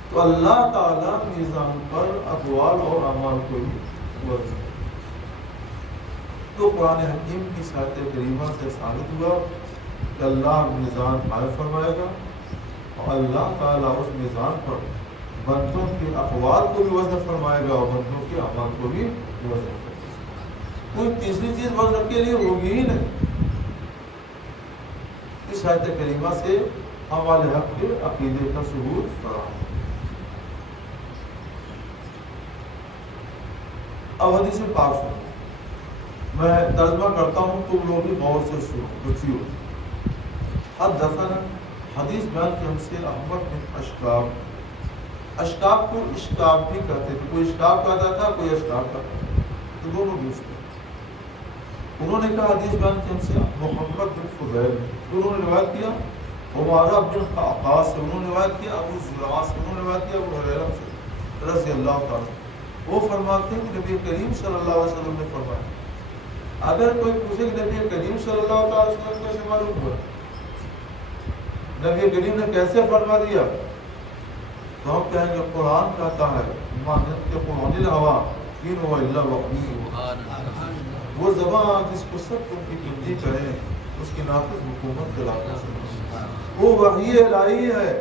تو اللہ تعالیٰ میزان پر اقوال اور اعمال کو ہی وزن۔ تو قرآن حکیم کی آیت کریمہ سے ثابت ہوا کہ اللہ میزان قائم فرمائے گا اور اللہ تعالیٰ اس میزان پر بندوں کے اقوال کو بھی وزن فرمائے گا اور بندوں کے اعمال کو بھی وزن فرمائے گا۔ کوئی تیسری چیز وزن کے لیے ہوگی ہی نہیں۔ اس آیت کریمہ سے ہمارے حق کے عقیدے کا ثبوت فراہم۔ اب حدیث پاک سنو، میں ترجمہ کرتا ہوں تو لوگ بھی غور سے سنو، بچی ہو۔ حدثنا حدیث بیان کی ہم سے احمد بن اشکاب، اشکاب کو اشکاب بھی کہتے تھے، کوئی اشکاب کہتا تھا کوئی اشکاب کہتا تھا، تو دونوں دوست تھے۔ انہوں نے کہا حدیث بیان کی ہم سے محمد بن فضیل، انہوں نے روایت کیا عمارہ بن قعقاع سے، انہوں نے روایت کیا ابو زرعہ سے، انہوں نے روایت کیا ابو ہریرہ سے رضی اللہ تعالیٰ۔ وہ فرماتے ہیں کہ نبی کریم صلی اللہ علیہ وسلم نے فرمایا، اگر کوئی پوچھے کہ نبی کریم صلی اللہ علیہ وسلم کیسے معلوم ہوا، نبی کریم نے کیسے فرما دیا، تو ہم کہیں گے قرآن کہتا ہے ما ينطق عن الهوى ان هو الا وحی یوحی۔ وہ زبان جس کو سب تم کی تبدیل کریں اس کی نافذ حکومت کے علاقے سے وہ وحی الہی ہے،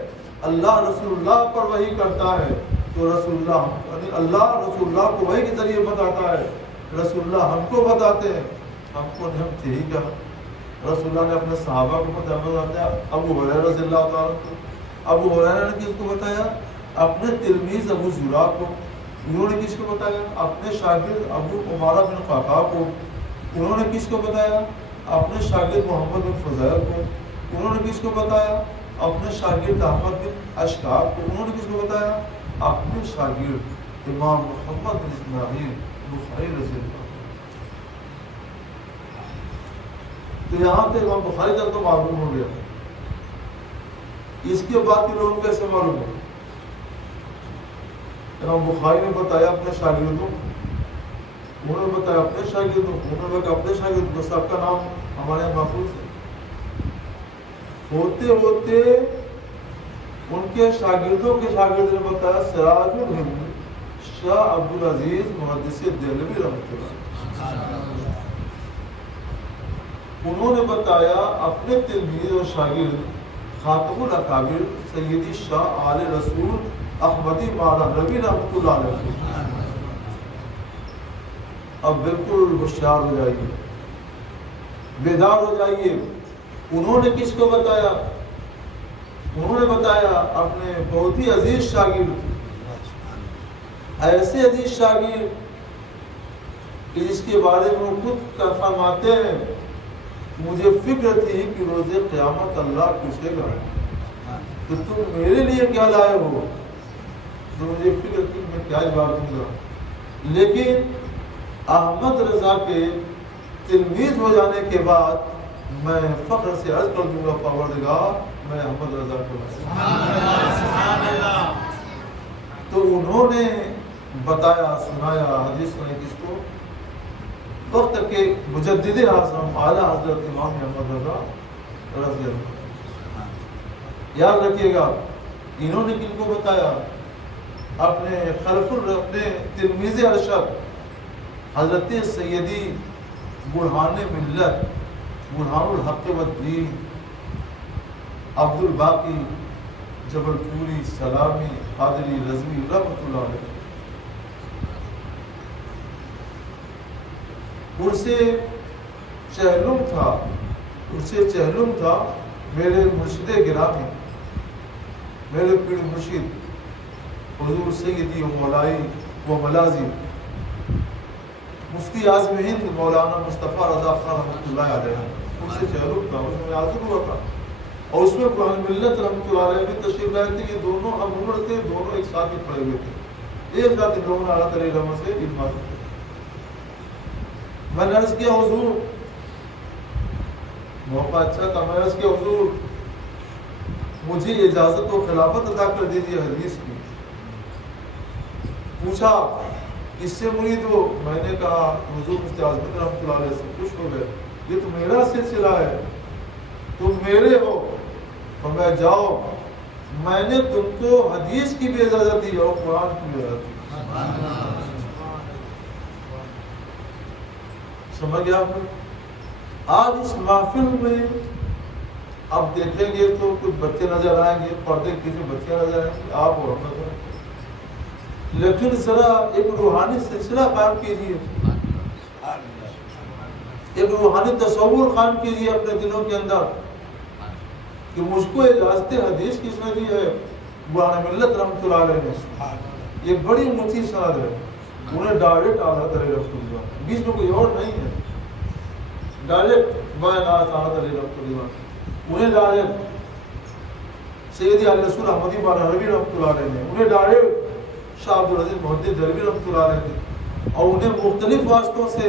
اللہ رسول اللہ پر وحی کرتا ہے، تو رسول اللہ اللہ رسول اللہ کو وحی کے ذریعے بتاتا ہے، رسول اللہ ہم کو بتاتے ہیں، ہم کو ہم تھے ہی کیا۔ رسول اللہ نے اپنے صحابہ کو بتایا، ابو ہریرہ رضی اللہ تعالیٰ کو، ابو ہریرہ نے کس کو بتایا؟ اپنے تلمیذ ابو زرعہ کو۔ انہوں نے کس کو بتایا؟ اپنے شاگرد ابو عمارہ بن قعقاع کو۔ انہوں نے کس کو بتایا؟ اپنے شاگرد محمد بن فضیل کو۔ انہوں نے کس کو بتایا؟ اپنے شاگرد احمد بن اشکاب کو۔ انہوں نے کس کو بتایا؟ اپنے شاگرد امام محمد بن اسماعیل بخاری رضی اللہ۔ تو یہاں تک امام بخاری تک تو معلوم ہو گیا، اس کے بعد کے لوگوں کیسے معلوم ہو؟ امام بخاری نے بتایا اپنے شاگردوں، انہوں نے بتایا اپنے شاگردوں، انہوں نے بتایا اپنے شاگردوں، بس آپ کا نام ہمارے یہاں محفوظ ہے۔ ہوتے ہوتے ان کے شاگردوں کے شاگرد نے بتایا سراج الہند شاہ عبدالعزیز محدث دہلوی رحمۃ اللہ، انہوں نے بتایا اپنے تلمیذ اور شاگرد خاتم الاکابر سیدی شاہ آل رسول احمدی مالا ربی رحمۃ اللہ علیہ۔ اب بالکل ہوشیار ہو جائیے، بیدار ہو جائیے۔ انہوں نے کس کو بتایا؟ انہوں نے بتایا اپنے بہت ہی عزیز شاگرد، ایسے عزیز شاگرد کہ جس کے بارے میں وہ خود فرماتے ہیں مجھے فکر تھی کہ روز قیامت اللہ پوچھے گا تو تم میرے لیے کیا لائے ہو، تو مجھے فکر تھی میں کیا جواب دوں گا۔ لیکن احمد رضا کے تلمیذ ہو جانے کے بعد میں فخر سے عرض کر دوں گا پروردگار میں احمد رضا کو۔ تو انہوں نے بتایا سنایا حدیث سنائی کس کو؟ وقت کے مجدد اعظم اعلیٰ حضرت امام احمد رضا رضی اللہ۔ یاد رکھیے گا انہوں نے کن کو بتایا؟ اپنے خلف اپنے تلمیذ ارشد حضرت سیدی برہان ملت برہان الحق والدین عبد الباقی جبل پوری سلامی قادری رضوی رحمۃ اللہ علیہ، عرصے چہلم تھا میرے مرشد گرامی، میرے پیر مرشد حضور سیدی و مولائی و ملازم مفتی اعظم ہند مولانا مصطفیٰ رضا خان رحمۃ اللہ علیہ، عرصے چہلم تھا، اس میں حاضر ہوا تھا، اور اس میں قرآن ملت رحمۃ اللہ علیہ بھی تشریف لائے تھے۔ یہ دونوں ہم عمر تھے، دونوں ایک ساتھ ہی پڑے ہوئے تھے، ایک ساتھ ان لوگوں نے اللہ تعالی رحمت سے علم حاصل کیا۔ میں نے عرض کیا حضور، موقع اچھا تھا، میں عرض کیا حضور مجھے اجازت و خلافت عطا کر دیجیے حدیث کی۔ پوچھا کس سے مرید ہو؟ میں نے کہا حضور مفتی اعظم رحمۃ اللہ علیہ سے۔ خوش ہو گئے، یہ تو میرا سلسلہ ہے، تم میرے ہو۔ فرمایا جاؤ، میں نے تم کو حدیث کی بھی اجازت دی اور قرآن کی بھی اجازت دی۔ سمجھ گیا آپ نے؟ آج اس محفل میں آپ دیکھیں گے تو کچھ بچے نظر آئیں گے، پردے کے پیچھے بچے نظر آئیں گے، آپ اور ہم نظر آئیں گے، لیکن ذرا ایک روحانی سلسلہ قائم کیجیے، ایک روحانی تصور قائم کیجیے اپنے دلوں کے اندر کہ مجھ کو اجازت حدیث کس نے دی ہے؟ برہان ملت رحمۃ اللہ علیہ نے۔ یہ بڑی اونچی سند ہے، انہیں ڈائریکٹ اعلیٰ حضرت رحمۃ اللہ، بیچ میں کوئی اور نہیں ہے، ڈائریکٹ بیانات اعلیٰ حضرت رحمۃ اللہ، انہیں ڈائریکٹ سیدی علی رسول احمدی بارہوی رحمۃ اللہ علیہ نے، انہیں ڈائریکٹ شاہ عبدالعزیز محدث دہلوی رحمۃ اللہ علیہ نے، اور انہیں مختلف واسطوں سے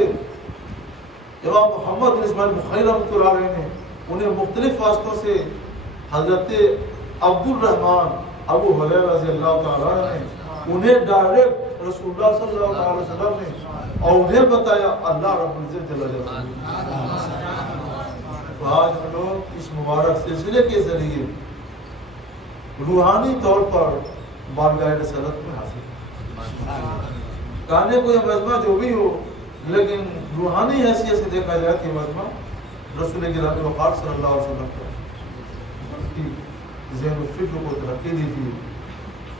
امام محمد بن اسماعیل بخاری رحمۃ اللہ علیہ نے، انہیں مختلف واسطوں سے حضرت عبد الرحمن ابو ہریرہ رضی اللہ تعالیٰ عنہ نے، انہیں ڈائریکٹ رسول اللہ صلی اللہ علیہ وسلم نے، اور انہیں بتایا اللہ رب العزت جل جلالہ۔ تو آج ہم لوگ اس مبارک سلسلے کے ذریعے روحانی طور پر بارگاہ رسالت میں حاصل کہنے کو یہ مجمع جو بھی ہو، لیکن روحانی حیثیت سے دیکھا جائے کہ مجمع رسول گرامی وقار صلی اللہ علیہ وسلم کی ذہن و فکر کو ترقی دیجیے،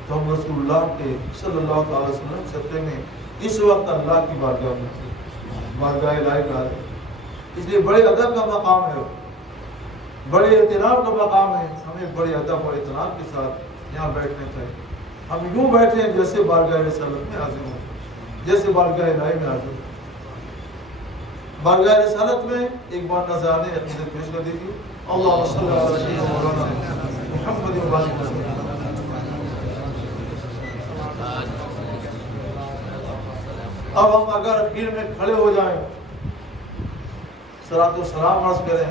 تو ہم رسول اللہ کے صلی اللہ علیہ وسلم سطح میں اس وقت اللہ کی بارگاہ میں بارگاہ الہی کا ہے، اس لیے بڑے ادب کا مقام ہے، بڑے احترام کا مقام ہے، ہمیں بڑے ادب اور احترام کے ساتھ یہاں بیٹھنے چاہیے۔ ہم یوں بیٹھے ہیں جیسے بارگاہ رسالت میں حاضر ہوں، جیسے بارگاہ الہی میں حاضر ہوں۔ بارگاہ رسالت میں ایک بار نذرانے عقیدت پیش کر دیجیے۔ اللہم صلی علی سیدنا مولانا محمد و آلہ وسلم۔ اب ہم اگر اخیر میں کھڑے ہو جائیں، صلاۃ و سلام عرض کریں،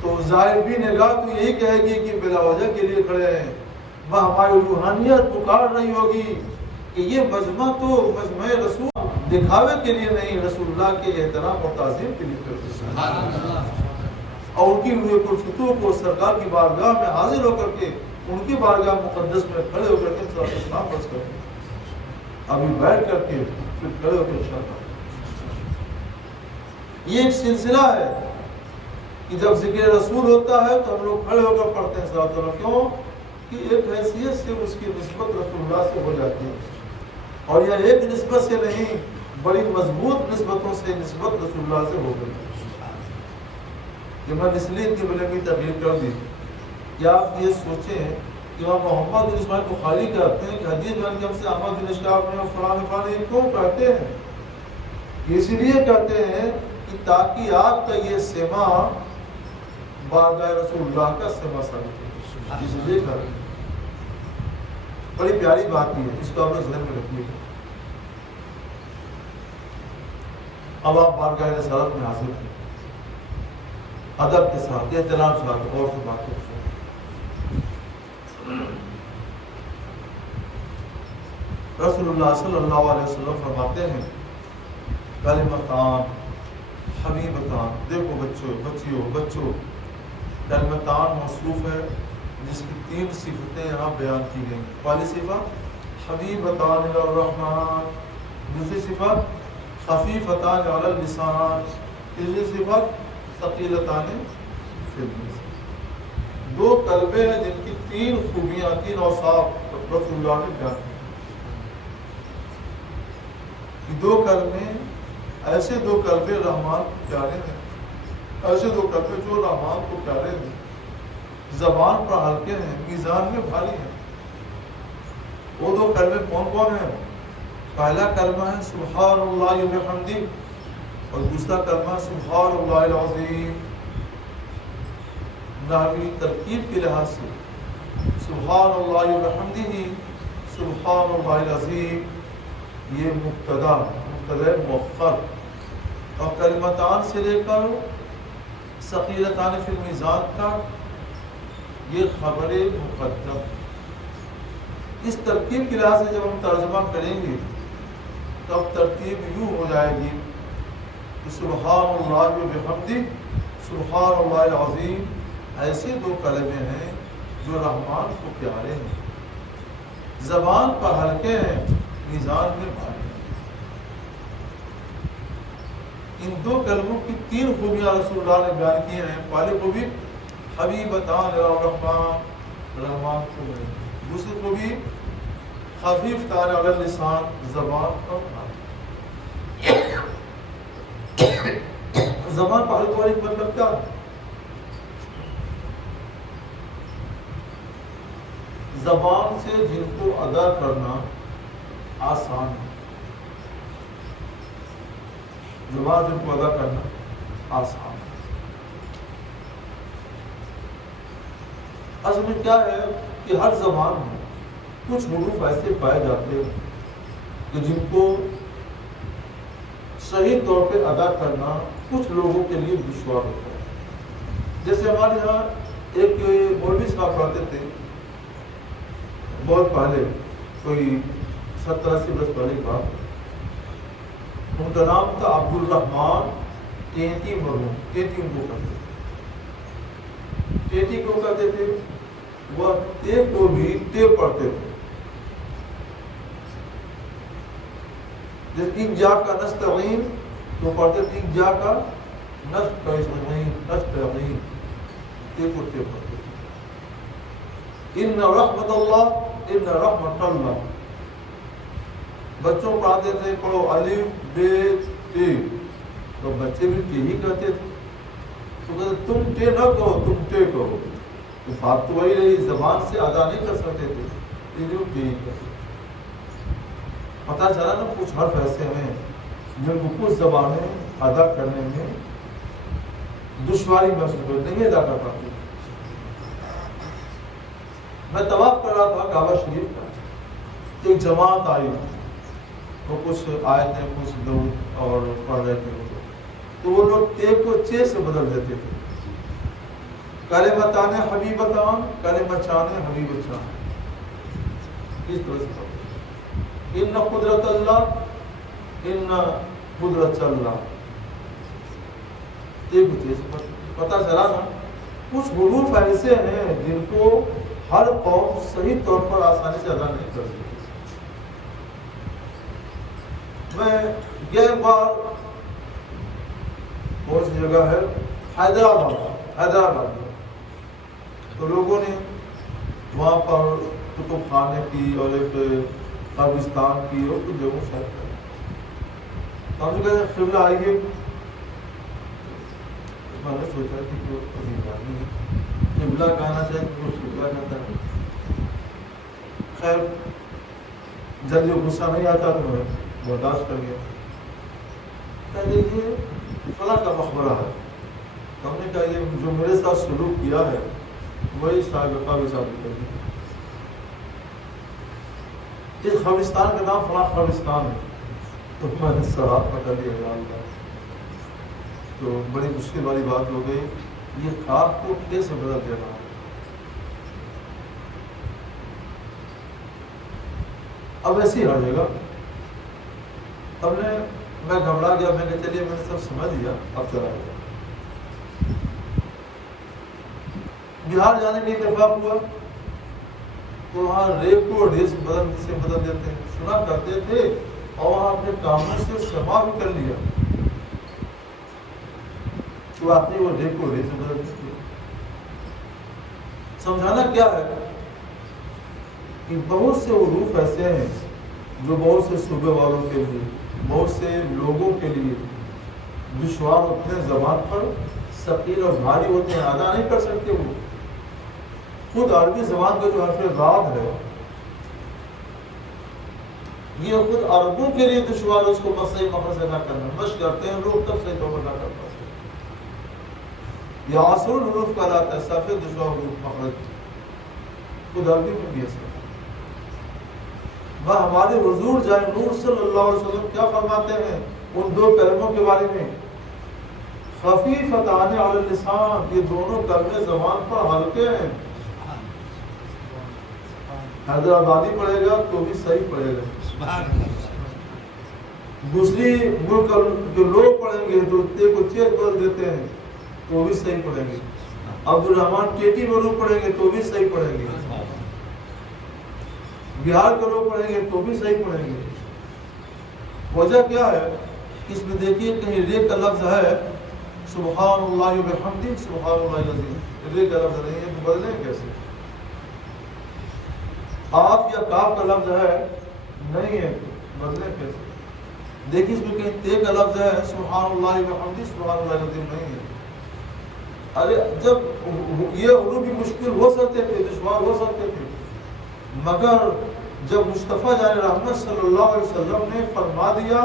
تو ظاہر بھی نگاہ تو یہی کہے گی کہ بلا وجہ کے لیے کھڑے ہیں، وہ ہماری روحانیت پکار رہی ہوگی کہ یہ مجمع تو مجمع رسول دکھاوے کے لیے نہیں، رسول اللہ کے احترام اور تعظیم کے لیے کھڑے ہیں، اور ان کی روح الفتوح کو سرکار کی بارگاہ میں حاضر ہو کر کے ان کی بارگاہ مقدس میں کھڑے ہو کر کے صلاۃ و سلام عرض کریں، ابھی بیٹھ کر کے پھر کھڑے ہو کے انشاءاللہ۔ یہ ایک سلسلہ ہے کہ جب ذکر رسول ہوتا ہے تو ہم لوگ کھڑے ہو کر پڑھتے ہیں صلاۃ اللہ، کیوں کہ ایک حیثیت سے اس کی نسبت رسول اللہ سے ہو جاتی ہے، اور یہ ایک نسبت سے نہیں بڑی مضبوط نسبتوں سے نسبت رسول اللہ سے ہو گئی۔ کہ میں اس لیے اتنی بلندی تغیر کر دی کہ آپ یہ سوچیں کہ امام محمد بن اسماعیل بخاری کہتے ہیں کہ حدیث میں ہم سے احمد بن اشتاق میں فلان فلان کیوں کہتے ہیں؟ اس لیے کہتے ہیں کہ تاکہ آپ کا یہ سما بارگاہ رسول اللہ کا سما ثابت ہو، اس لیے کہتے ہیں۔ بڑی پیاری بات ہے، اس کو آپ نے ذہن میں رکھیے۔ اب آپ بارگاہ رسالت میں حاضر ہیں، ادب کے ساتھ، احترام کے ساتھ، اور سے باتیں رسول اللہ صلی اللہ علیہ وسلم فرماتے ہیں کلمتان حبیبتان، دیکھو بچوں کلمتان موصوف ہے جس کی 3 صفتیں یہاں بیان کی گئی۔ پہلی صفت حبیبتان الرحمن، دوسری صفت خفیفتان علی اللسان، تیسری صفت ثقیلتان فی المیزان۔ دو کلمے ہیں جن کی تین خوبیاں، تین اوصاف رسول اللہ نے بیان کی۔ دو کلمے ایسے دو کلمے رحمان کو پیارے ہیں، ایسے دو کلمے جو رحمان کو پیارے ہیں، زبان پر ہلکے ہیں، میزان میں بھاری ہیں۔ وہ دو کلمے کون کون ہیں؟ پہلا کلمہ ہے سبحان اللہ و بحمدہ، اور دوسرا کلمہ سبحان اللہ العظیم۔ نحوی ترکیب کے لحاظ سے سبحان اللہ و بحمدہ، سبحان اللہ العظیم، یہ مبتدا مؤخر، اور کلمتان سے لے کر ثقیلتان فی المیزان کا یہ خبر مقدم۔ اس ترکیب کے لحاظ سے جب ہم ترجمہ کریں گے تب ترتیب یوں ہو جائے گی کہ سبحان اللہ و بحمدہ، سبحان اللہ العظیم ایسے دو کلمے ہیں جو رحمان کو پیارے ہیں، زبان پر ہلکے ہیں، میزان میں بھاری ہیں۔ ان دو کلموں کی تین خوبیاں رسول اللہ نے بیان کی ہیں۔ پہلی خوبی حبیبتان الرحمن، رحمان کو ہے۔ دوسری خوبی خفیفتان علی اللسان، زبان پر زبان پر ہلکے والی مطلب کیا ہے؟ زبان سے جن کو ادا کرنا آسان ہے، زبان جن کو ادا کرنا آسان ہے۔ اصل میں کیا ہے کہ ہر زبان میں کچھ حروف ایسے پائے جاتے ہیں کہ جن کو صحیح طور پہ ادا کرنا کچھ لوگوں کے لیے دشوار ہوتا ہے۔ جیسے ہمارے یہاں ایک مولوی صاحب پڑھاتے تھے بہت پہلے، کوئی 70-80 برس پہلے کی بات۔ ان کا نام تھا عبد الرحمان ٹینٹی مرحوم، ٹینٹی ان کو کہتے تھے۔ ٹینٹی کو کہتے تھے، وہ تے کو بھی تے پڑھتے تھے۔ جیسے ان جا کا نستعین تو پڑھتے تھے ان جا کا نستعین، نستعین تے کو تے پڑھتے تھے۔ ان رحمت اللہ، ان رحمت اللہ، بچوں پڑھاتے تھے پڑھو الف بے تے، تو بچے بھی تے ہی کہتے تھے۔ تو کہتے تم تے نہ کہو، تم تے کہو۔ تو بات تو وہی رہی، زبان سے ادا نہیں کر سکتے تھے، تے ہی کہتے۔ پتہ چلا نا کچھ حرف ایسے ہیں جن کو کچھ زبانیں ادا کرنے میں دشواری محسوس نہیں ادا کر پاتی۔ میں طواف کر رہا تھا کعبہ شریف کا، ایک جماعت آئی، وہ کچھ آیتیں کچھ درود اور پڑھ رہے تھے، تو وہ لوگ تے کو چے سے بدل دیتے تھے۔ کلمتان حبیبتان، کلمتان حبیبتان، اس طرح سے پڑھتے۔ ان قدرت اللہ، ان قدرت اللہ، تے کو چے سے پڑھتے۔ پتہ چلا نا کچھ حروف ایسے ہیں جن کو ہر قوم صحیح طور پر آسانی سے ادا نہیں کر سکتی۔ میں یہ بار بہت سی جگہ ہے، حیدرآباد میں، تو لوگوں نے وہاں پر کتب خانے کی اور ایک قبرستان کی اور کچھ جگہوں سے ہم سے کہتے ہیں قبلہ آئیے۔ میں نے سوچا کہ وہ عظیم آدمی ہے، قبلہ کہنا چاہیے کہ وہ قبلہ کہتا ہے۔ خیر جلدی غصہ نہیں آتا تو میں برداشت کر گیا۔ کہ دیکھیے فلاں کا مقبرہ ہے، ہم نے کہا یہ جو میرے ساتھ سلوک کیا ہے وہی صاحب قابل ثابت کر دیا۔ اس قبرستان کا نام فلاں قبرستان ہے، تو میں نے سراب پکڑ لیا۔ اللہ، تو بڑی مشکل والی بات ہو گئی، یہ خواب کو کیسے بدل دینا۔ اب ایسے ہی رہے گا۔ اب میں گھبرا گیا، میں نے چلیے میں نے سب سمجھ لیا، اب چلا گیا۔ بہار جانے کا اتفاق ہوا تو وہاں ریپ کو ڈیس بدل سے بدل دیتے ہیں۔ سنا کرتے تھے اور وہاں اپنے کاموں سے سما بھی کر لیا تو واقعی وہ ریپ کو ریپ سے بدل دیتی ہے۔ سمجھانا کیا ہے کہ بہت سے حروف ایسے ہیں جو بہت سے صوبے والوں کے لیے، بہت سے لوگوں کے لیے دشوار ہوتے ہیں، زبان پر ثقیل اور بھاری ہوتے ہیں، ادا نہیں کر سکتے۔ وہ خود عربی زبان کا جو حرف راد ہے یہ خود عربوں کے لیے دشوار ہے، اس کو بس صحیح مخرج ادا کرنا مشق کرتے ہیں لوگ، تب صحیح ادا کر پاتے ہیں۔ یہ عصر الحروف کہلاتا ہے، سب سے دشوار حروف مخرج خود عربی میں بھی ایسا۔ وہ ہمارے حضور جائے نور صلی اللہ علیہ وسلم کیا فرماتے ہیں ان دو کلموں کے بارے میں؟ خفیفتان علی اللسان، یہ دونوں کلمے زبان پر ہلکے ہیں۔ حیدرآبادی پڑھے گا تو بھی صحیح پڑھے گا، دوسری ملک جو لوگ پڑھیں گے تو اتنے کو چیز بدل دیتے ہیں تو بھی صحیح پڑھیں گے، عبدالرحمان ٹیٹی میں لوگ پڑھیں گے تو بھی صحیح پڑھیں گے، بہار کے لوگ پڑھیں گے تو بھی صحیح پڑھیں گے۔ وجہ کیا ہے؟ اس میں دیکھیے کہیں رے کا لفظ ہے سبحان اللہ و بحمدہ، سبحان اللہ العظیم، رے کا لفظ نہیں ہے تو بدلیں کیسے؟ قاف یا کاف کا لفظ ہے نہیں ہے، بدلیں کیسے؟ دیکھیے اس میں کہیں تے کا لفظ ہے سبحان اللہ و بحمدہ، سبحان اللہ العظیم نہیں ہے۔ ارے جب یہ حروف بھی مشکل ہو سکتے تھے، دشوار ہو سکتے تھے، مگر جب مصطفیٰ جان رحمت صلی اللہ علیہ وسلم نے فرما دیا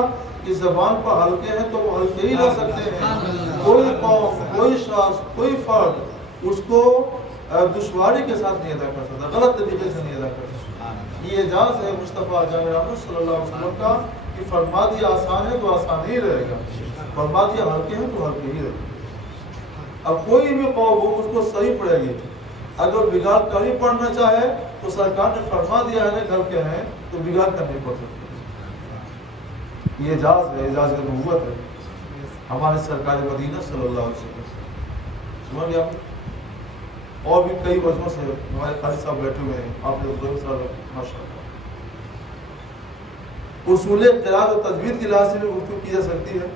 کہ زبان پر ہلکے ہیں تو وہ ہلکے ہی رہ سکتے ہیں۔ کوئی قوم، کوئی شخص، کوئی فرد اس کو دشواری کے ساتھ نہیں ادا کر سکتا، غلط طریقے سے نہیں ادا کر سکتا۔ یہ اعجاز ہے مصطفیٰ جان رحمت صلی اللہ علیہ وسلم کا کہ فرما دیا آسان ہے تو آسان ہی رہے گا، فرما دیا ہلکے ہیں تو ہلکے ہی رہے گا۔ اب کوئی بھی قوم ہو اس کو صحیح پڑھے گی، اگر بگاڑ کر ہی پڑھنا چاہے تو سرکار نے فرما دیا ہے گھر کے ہیں تو بگاڑ کر نہیں پڑھ سکتے۔ یہ اعجاز ہے، اعجاز نبوت ہے ہمارے سرکار مدینہ صلی اللہ علیہ وسلم۔ سمجھ گیا؟ اور بھی کئی وجہوں سے ہمارے قاری صاحب بیٹھے ہوئے ہیں، آپ نے ماشاء اللہ اصول قراءت و تجوید کی لحاظ سے بھی گفتگو کی جا سکتی ہے،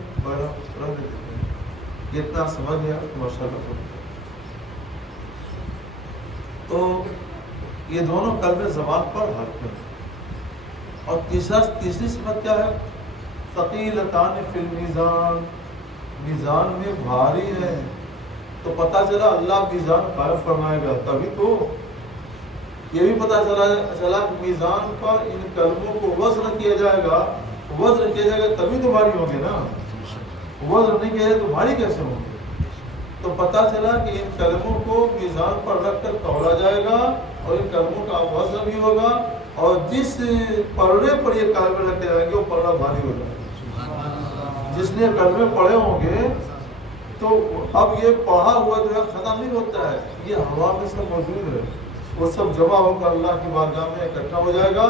یہ اتنا سمجھ گیا ماشاء اللہ۔ تو یہ دونوں کلمے زبان پر حق ہیں۔ اور تیسری صفت کیا ہے؟ ثقیلتان فی المیزان، میزان میں بھاری ہے۔ تو پتہ چلا اللہ میزان قائم فرمائے گا، تبھی تو یہ بھی پتہ چلا کہ میزان پر ان کلموں کو وزن کیا جائے گا، وزن کیا جائے گا تبھی تو بھاری ہوں گے نا، وزن نہیں کیا جائے تو بھاری کیسے ہوں گے؟ تو پتہ چلا کہ ان کلموں کو میزان پر رکھ کر تولا جائے گا اور ان کلموں کا وزن بھی ہوگا، اور جس پلڑے پر یہ کلمے رکھے جائیں گے وہ پلڑا بھاری ہو جائے گا۔ جس نے کلمے پڑھے ہوں گے تو اب یہ پڑھا ہوا جو ہے ختم نہیں ہوتا ہے، یہ ہوا میں سب موجود ہے، وہ سب جمع ہو کر اللہ کی بارگاہ میں اکٹھا ہو جائے گا۔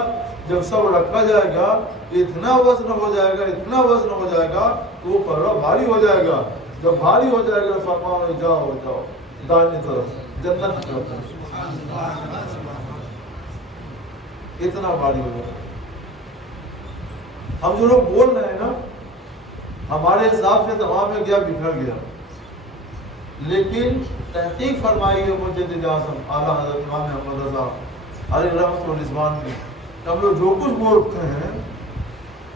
جب سب رکھا جائے گا اتنا وزن ہو جائے گا، اتنا وزن ہو جائے گا کہ وہ پلڑا بھاری ہو جائے گا۔ جب بھاری ہو جائے گا فرماؤ جاؤ جاؤ دائیں طرف جنت کی طرف، اتنا بھاری ہو جائے گا۔ ہم جو لوگ بول رہے ہیں نا ہمارے حساب سے تمام میں گیا بکھر گیا، لیکن تحقیق فرمائی ہے مجدد اعظم اعلیٰ حضرت امام محمد رضا علیہ رحمت و رضوان کی، ہم لوگ جو کچھ بولتے ہیں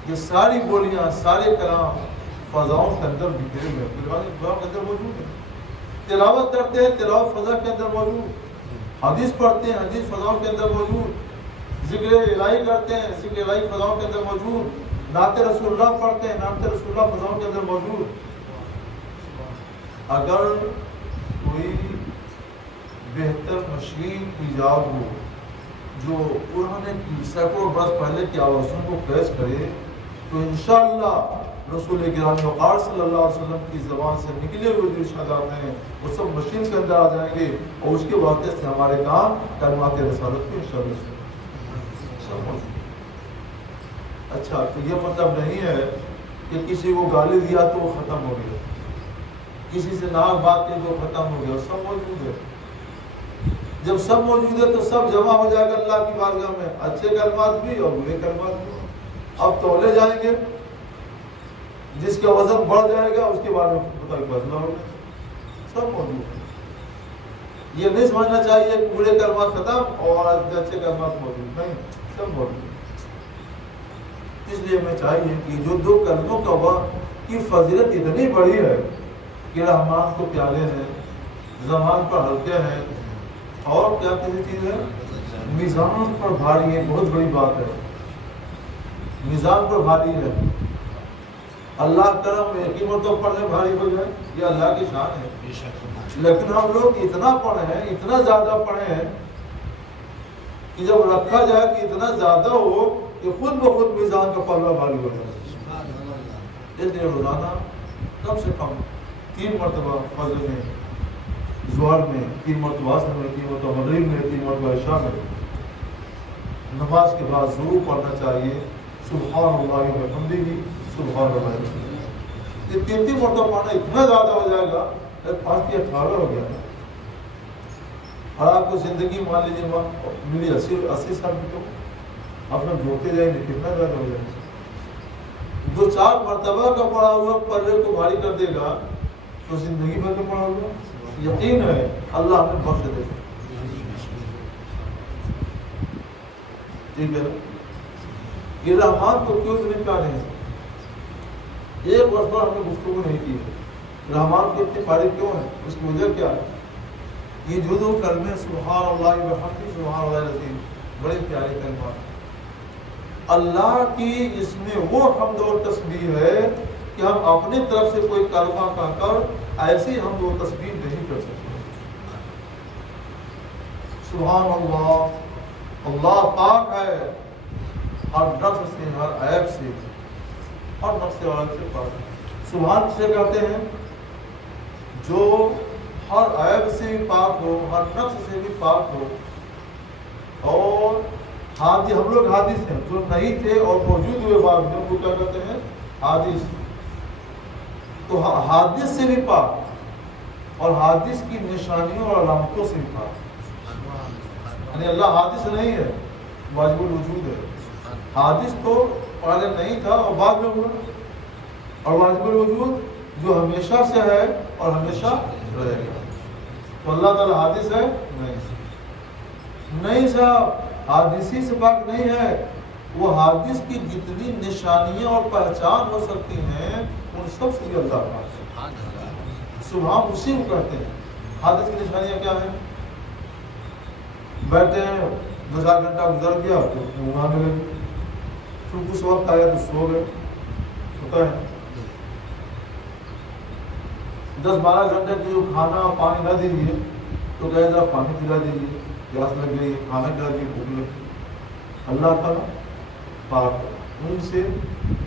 یہ ساری بولیاں، سارے کلام فضاؤں کے اندر بکھرے ہوئے فضاؤں کے اندر موجود ہیں۔ تلاوت کرتے ہیں، تلاوت فضا کے اندر موجود، حدیث پڑھتے ہیں، حدیث فضاؤں کے اندر موجود، ذکر الہی کرتے ہیں، ذکر الہی فضاؤں کے اندر موجود، نعت رسول اللہ پڑھتے ہیں، نعت رسول اللہ فضاؤں کے اندر موجود۔ اگر کوئی بہتر مشین ایجاد ہو جو پرانے سینکڑوں برس پہلے کی آوازوں کو پیش کرے تو انشاءاللہ رسول گرامی وقار صلی اللہ علیہ وسلم کی زبان سے نکلے ہوئے جو ارشادات ہیں وہ سب مشین کے اندر آ جائیں گے، اور اس کے واسطے سے ہمارے کام کلمات رسالت کو انشاءاللہ سب موجود۔ اچھا، تو یہ مطلب نہیں ہے کہ کسی کو گالی دیا تو وہ ختم ہو گیا، کسی سے ناک بات کی تو ختم ہو گیا، سب موجود ہے۔ جب سب موجود ہے تو سب جمع ہو جائے گا اللہ کی بارگاہ میں، اچھے کلمات بھی اور برے کلمات بھی۔ اب تولے جائیں گے، جس کا وزن بڑھ جائے گا اس کے بارے میں بتا فیصلہ ہوگا، سب موجود ہے۔ یہ نہیں سمجھنا چاہیے کہ برے کلمات ختم اور اچھے کلمات موجود، نہیں، سب موجود۔ اس لیے ہمیں چاہیے کہ جو دو کلموں کی فضیلت اتنی بڑی ہے کہ رحمان کو پیارے ہیں، زبان پر ہلکے ہیں، اور کیا کسی چیز ہے، میزان پر بھاری ہے، بہت بڑی بات ہے، میزان پر بھاری ہے۔ اللہ کرم ایک ہی مرتبہ پڑھنے بھاری ہو جائے، یہ اللہ کی شان ہے، لیکن ہم لوگ اتنا پڑھے ہیں، اتنا زیادہ پڑھے ہیں کہ جب رکھا جائے کہ اتنا زیادہ ہو کہ خود بخود میزان کا پلہ بھاری ہو جائے۔ اس لیے روزانہ کم سے کم 3 مرتبہ فجر میں، ظہر میں، 3 مرتبہ عصر میں، 3 مرتبہ مغرب میں، 3 مرتبہ عشاء میں، نماز کے بعد ضرور پڑھنا چاہیے سبحان اللہ و بحمدہ سبحان اللہ۔ یہ 3 مرتبہ پڑھنا اتنا زیادہ ہو جائے گا، 5 کی 18 ہو گیا، اور آپ کو زندگی مان لیجیے ملی 80 سال کی، تو آپ نے جوڑتے جائیں گے کتنا زیادہ ہو جائے گا۔ 2-4 مرتبہ کا پڑھا ہوا پلے کو بھاری کر دے گا تو زندگی بھر کا پڑھا ہوا یقین ہے اللہ ہمیں بخش دے گا۔ ٹھیک ہے نا؟ یہ رحمان کو کیوں اتنے پیارے ہیں؟ ایک وقت پر ہم نے گفتگو نہیں کی ہے، رحمان کے اتنے پیارے کیوں ہیں، اس کی وجہ کیا ہے؟ یہ جو 2 کلمے سبحان اللہ وبحمدہ سبحان اللہ العظیم، بڑے پیارے کلمات، اللہ کی اس میں وہ حمد و تسبیح ہے کہ ہم اپنی طرف سے کوئی کلمہ کہہ کر ایسی حمد و تسبیح نہیں کر سکتے۔ سبحان اللہ، اللہ پاک ہے ہر نقص سے، ہر عیب سے، ہر نقص و عیب سے پاک ہے۔ سبحان سے کہتے ہیں جو ہر عیب سے بھی پاک ہو، ہر نقص سے بھی پاک ہو، اور ہم لوگ حادث ہیں، جو نہیں تھے اور موجود ہوئے بعد میں وہ کیا کہتے ہیں، حادث۔ تو حادث سے بھی پاک اور حادث کی نشانیوں اور علامتوں سے بھی پاک، یعنی اللہ حادث نہیں ہے، واجب الوجود ہے۔ حادث تو پہلے نہیں تھا اور بعد میں ہوا، اور واجب الوجود جو ہمیشہ سے ہے اور ہمیشہ رہے گا۔ تو اللہ تعالیٰ حادث ہے نہیں صاحب، حادثی سے پاک نہیں ہے، وہ حادث کی جتنی نشانیاں اور پہچان ہو سکتی ہیں ان سب سے بھی اللہ پاک ہے۔ سبحان اسی کو کہتے ہیں۔ حادث کی نشانیاں کیا ہیں؟ بیٹھے ہیں، 2-4 گھنٹہ گزر گیا تو اونگ آنے لگی، پھر کچھ وقت آیا تو سو گئے، ہوتا ہے۔ 10-12 گھنٹے کی جو کھانا پانی نہ دیجیے تو کہے ذرا پانی پلا دیجیے، پیاس لگ گئی، کھانا کھلا دیجیے، بھوک لگ گئی۔ اللہ تعالیٰ پاک ہے اونگ سے،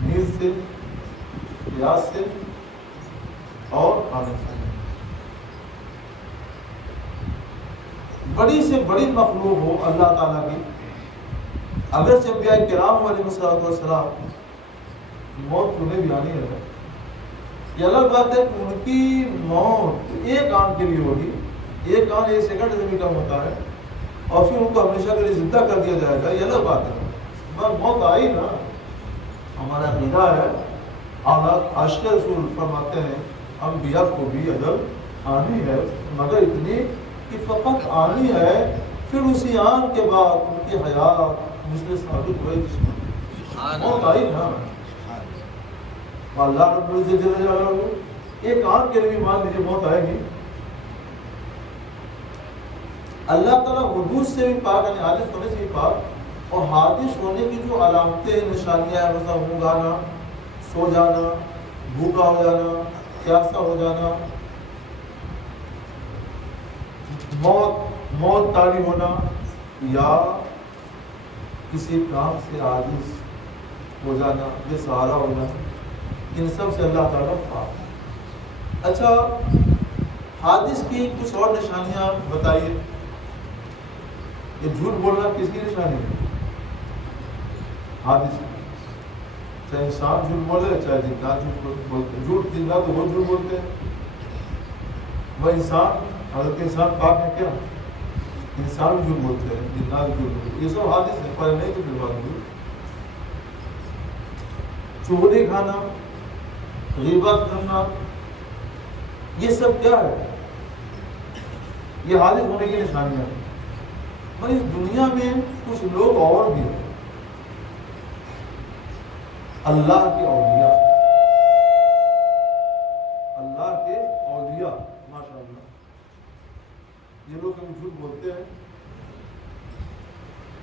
نیند سے، پیاس سے اور کھانے سے۔ بڑی سے بڑی مخلوق ہو اللہ تعالیٰ کی، اگرچہ انبیاء کرام علیہ السلام موت انہیں بھی آنی ہے، یہ الگ بات ہے کہ ان کی موت ایک آن کے لیے ہوگی، ایک آن 1 سیکنڈ سے بھی کم ہوتا ہے، اور پھر ان کو ہمیشہ کے لیے زندہ کر دیا جائے گا، یہ الگ بات ہے۔ مگر موت آئی نا، ہمارا عقیدہ ہے، عاشق رسول فرماتے ہیں انبیاء کو بھی اجل آنی ہے، مگر اتنی کہ فقط آنی ہے، پھر اسی آن کے بعد ان کی حیات مثل ثابت ہوئے جسم۔ موت آئی نا، اللہ رب العزت جل جلالہ ایک آن کے لیے بھی مان لیجیے موت آئے گی۔ اللہ تعالیٰ حدوث سے بھی پاک، یعنی حادث ہونے سے بھی پاک، اور حادث ہونے کی جو علامتیں نشانیاں ہیں، مثلا اونگ آنا، سو جانا، بھوکا ہو جانا، پیاسا ہو جانا، موت طاری ہونا، یا کسی کام سے عاجز ہو جانا، بے سہارا ہو جانا، ان سب سے اللہ تعالیٰ پاک۔ اچھا، حادث کی کچھ اور نشانیاں بتائیے۔ یہ جھوٹ بولنا کس کی نشانی ہے؟ حادث، چاہے انسان جھوٹ بولے چاہے جنات جھوٹ بولتے ہیں۔ جھوٹ جنات تو وہ جھوٹ بولتے ہیں، وہ انسان، حضرت انسان پاک ہے کیا؟ انسان جھوٹ بولتے ہیں، جنات جھوٹ بولتے ہیں، یہ سب حادث ہے، پہلے نہیں تو پھر بعد میں۔ چغلی کھانا، غیبت کرنا، یہ سب کیا ہے؟ یہ حادث ہونے کی نشانیاں ہیں۔ اور اس دنیا میں کچھ لوگ اور بھی ہیں، اللہ کے اولیاء، اللہ کے اولیاء، ماشاء اللہ، یہ لوگ کبھی جھوٹ بولتے ہیں،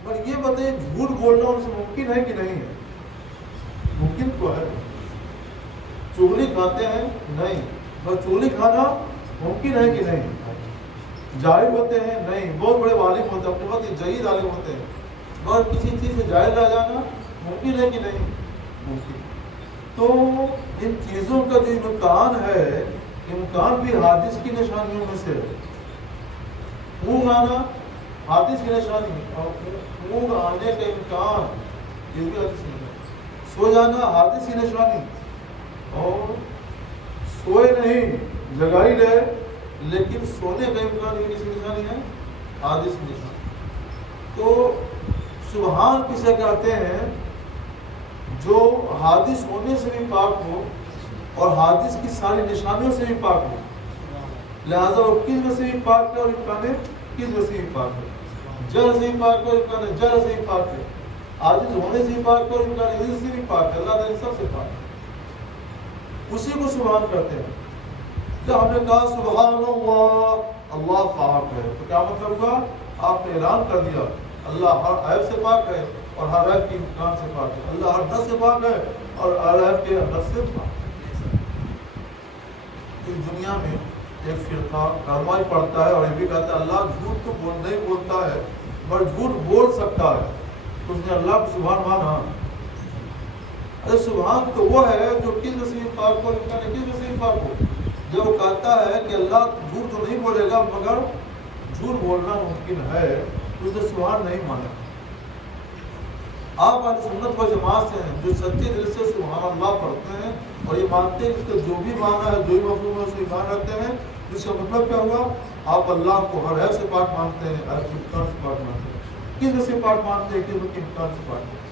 پر یہ بتائیں جھوٹ بولنا ان سے ممکن ہے کہ نہیں ہے؟ ممکن تو ہے۔ چغلی کھاتے ہیں؟ نہیں، پر چغلی کھانا ممکن ہے کہ نہیں؟ جاہل ہوتے ہیں؟ نہیں، بہت بڑے عالم ہوتے ہیں، اپنے وقت جہید عالم ہوتے ہیں، مگر کسی چیز سے جاہل رہ جانا ممکن ہے کہ نہیں؟ ممکن۔ تو ان چیزوں کا جو امکان ہے، امکان بھی حادث کی نشانیوں میں سے ہے۔ اونگ آنا حادث کی نشانی، اور اونگ آنے کا امکان یہ بھی حادث نہیں ہے۔ سو جانا حادث کی نشانی، اور سوئے نہیں، جگائی رہے لیکن سونے کا امکان یہ کسی نشانی ہے؟ حادث کی نشانی۔ تو سبحان کسے کہتے ہیں؟ جو حادث ہونے سے بھی پاک ہو اور حادث کی ساری نشانیوں سے بھی پاک ہو، لہذا وہ کس میں سے بھی پاک ہے اور امکان کس میں سے بھی پاک ہے؟ جل سے بھی پاک ہے اور امکان جل سے بھی پاک ہے، عاجز ہونے سے بھی پاک ہے اور امکان عجز سے بھی پاک ہے، اللہ تعالیٰ سب سے پاک ہے، اسی کو سبحان کرتے ہیں۔ جب ہم نے کہا سبحان اللہ، اللہ پاک ہے، تو کیا مطلب ہوا؟ آپ نے اعلان کر دیا اللہ ہر عیب سے پاک ہے اور ہر عیب کے امکان سے پاک ہے، اللہ ہر نفس سے پاک ہے اور ہر عیب کے نفس سے پاک ہے۔ اس دنیا میں ایک فرقہ کلمہ پڑھتا ہے اور یہ بھی کہتا ہے اللہ جھوٹ تو نہیں بولتا ہے پر جھوٹ بول سکتا ہے، تو اس نے اللہ کو سبحان مانا۔ ارے سبحان تو وہ ہے جو کس نصیب پاک ہو، امکان کس نصیب پاک ہو۔ جب وہ کہتا ہے کہ اللہ جھوٹ تو نہیں بولے گا مگر جھوٹ بولنا ممکن ہے، تو اس نے سبحان نہیں مانا۔ آپ اہل سنت و جماعت سے ہیں جو سچے دل سے سبحان اللہ پڑھتے ہیں اور یہ مانتے ہیں اس کا جو بھی معنی ہے، جو بھی مفہوم ہے، اس کو ایمان رکھتے ہیں، جس کا مطلب کیا ہوا؟ آپ اللہ کو ہر عیب سے پاک مانتے ہیں، ہر امکان سے پاک مانتے ہیں، کس میں سے پاک مانتے ہیں؟ کس امکان سے پاک مانتے ہیں۔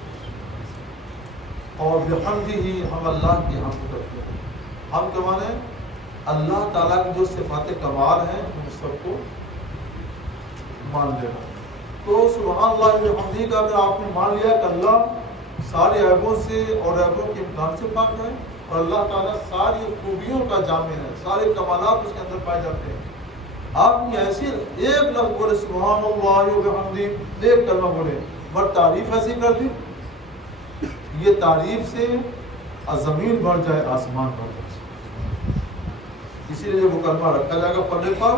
اور بحمدہ ہی ہم اللہ کی حمد کرتے ہیں۔ ہم کے معنی اللہ تعالیٰ کی جو صفات کمال ہیں ان سب کو مان لینا۔ تو سبحان اللہ بحمدہ کا اگر آپ نے مان لیا کہ اللہ سارے عیبوں سے اور عیبوں کے امکان سے پاک ہے اور اللہ تعالیٰ ساری خوبیوں کا جامع ہے، سارے کمالات اس کے اندر پائے جاتے ہیں، آپ نے ایسی ایک لفظ بولے سبحان اللہ وبحمدہ، ایک کلمہ بولے بس تعریف ایسی کر دی، یہ تعریف سے زمین بھر جائے، آسمان بھر جائے۔ اسی لیے جب وہ کلمہ رکھا جائے گا پلے پر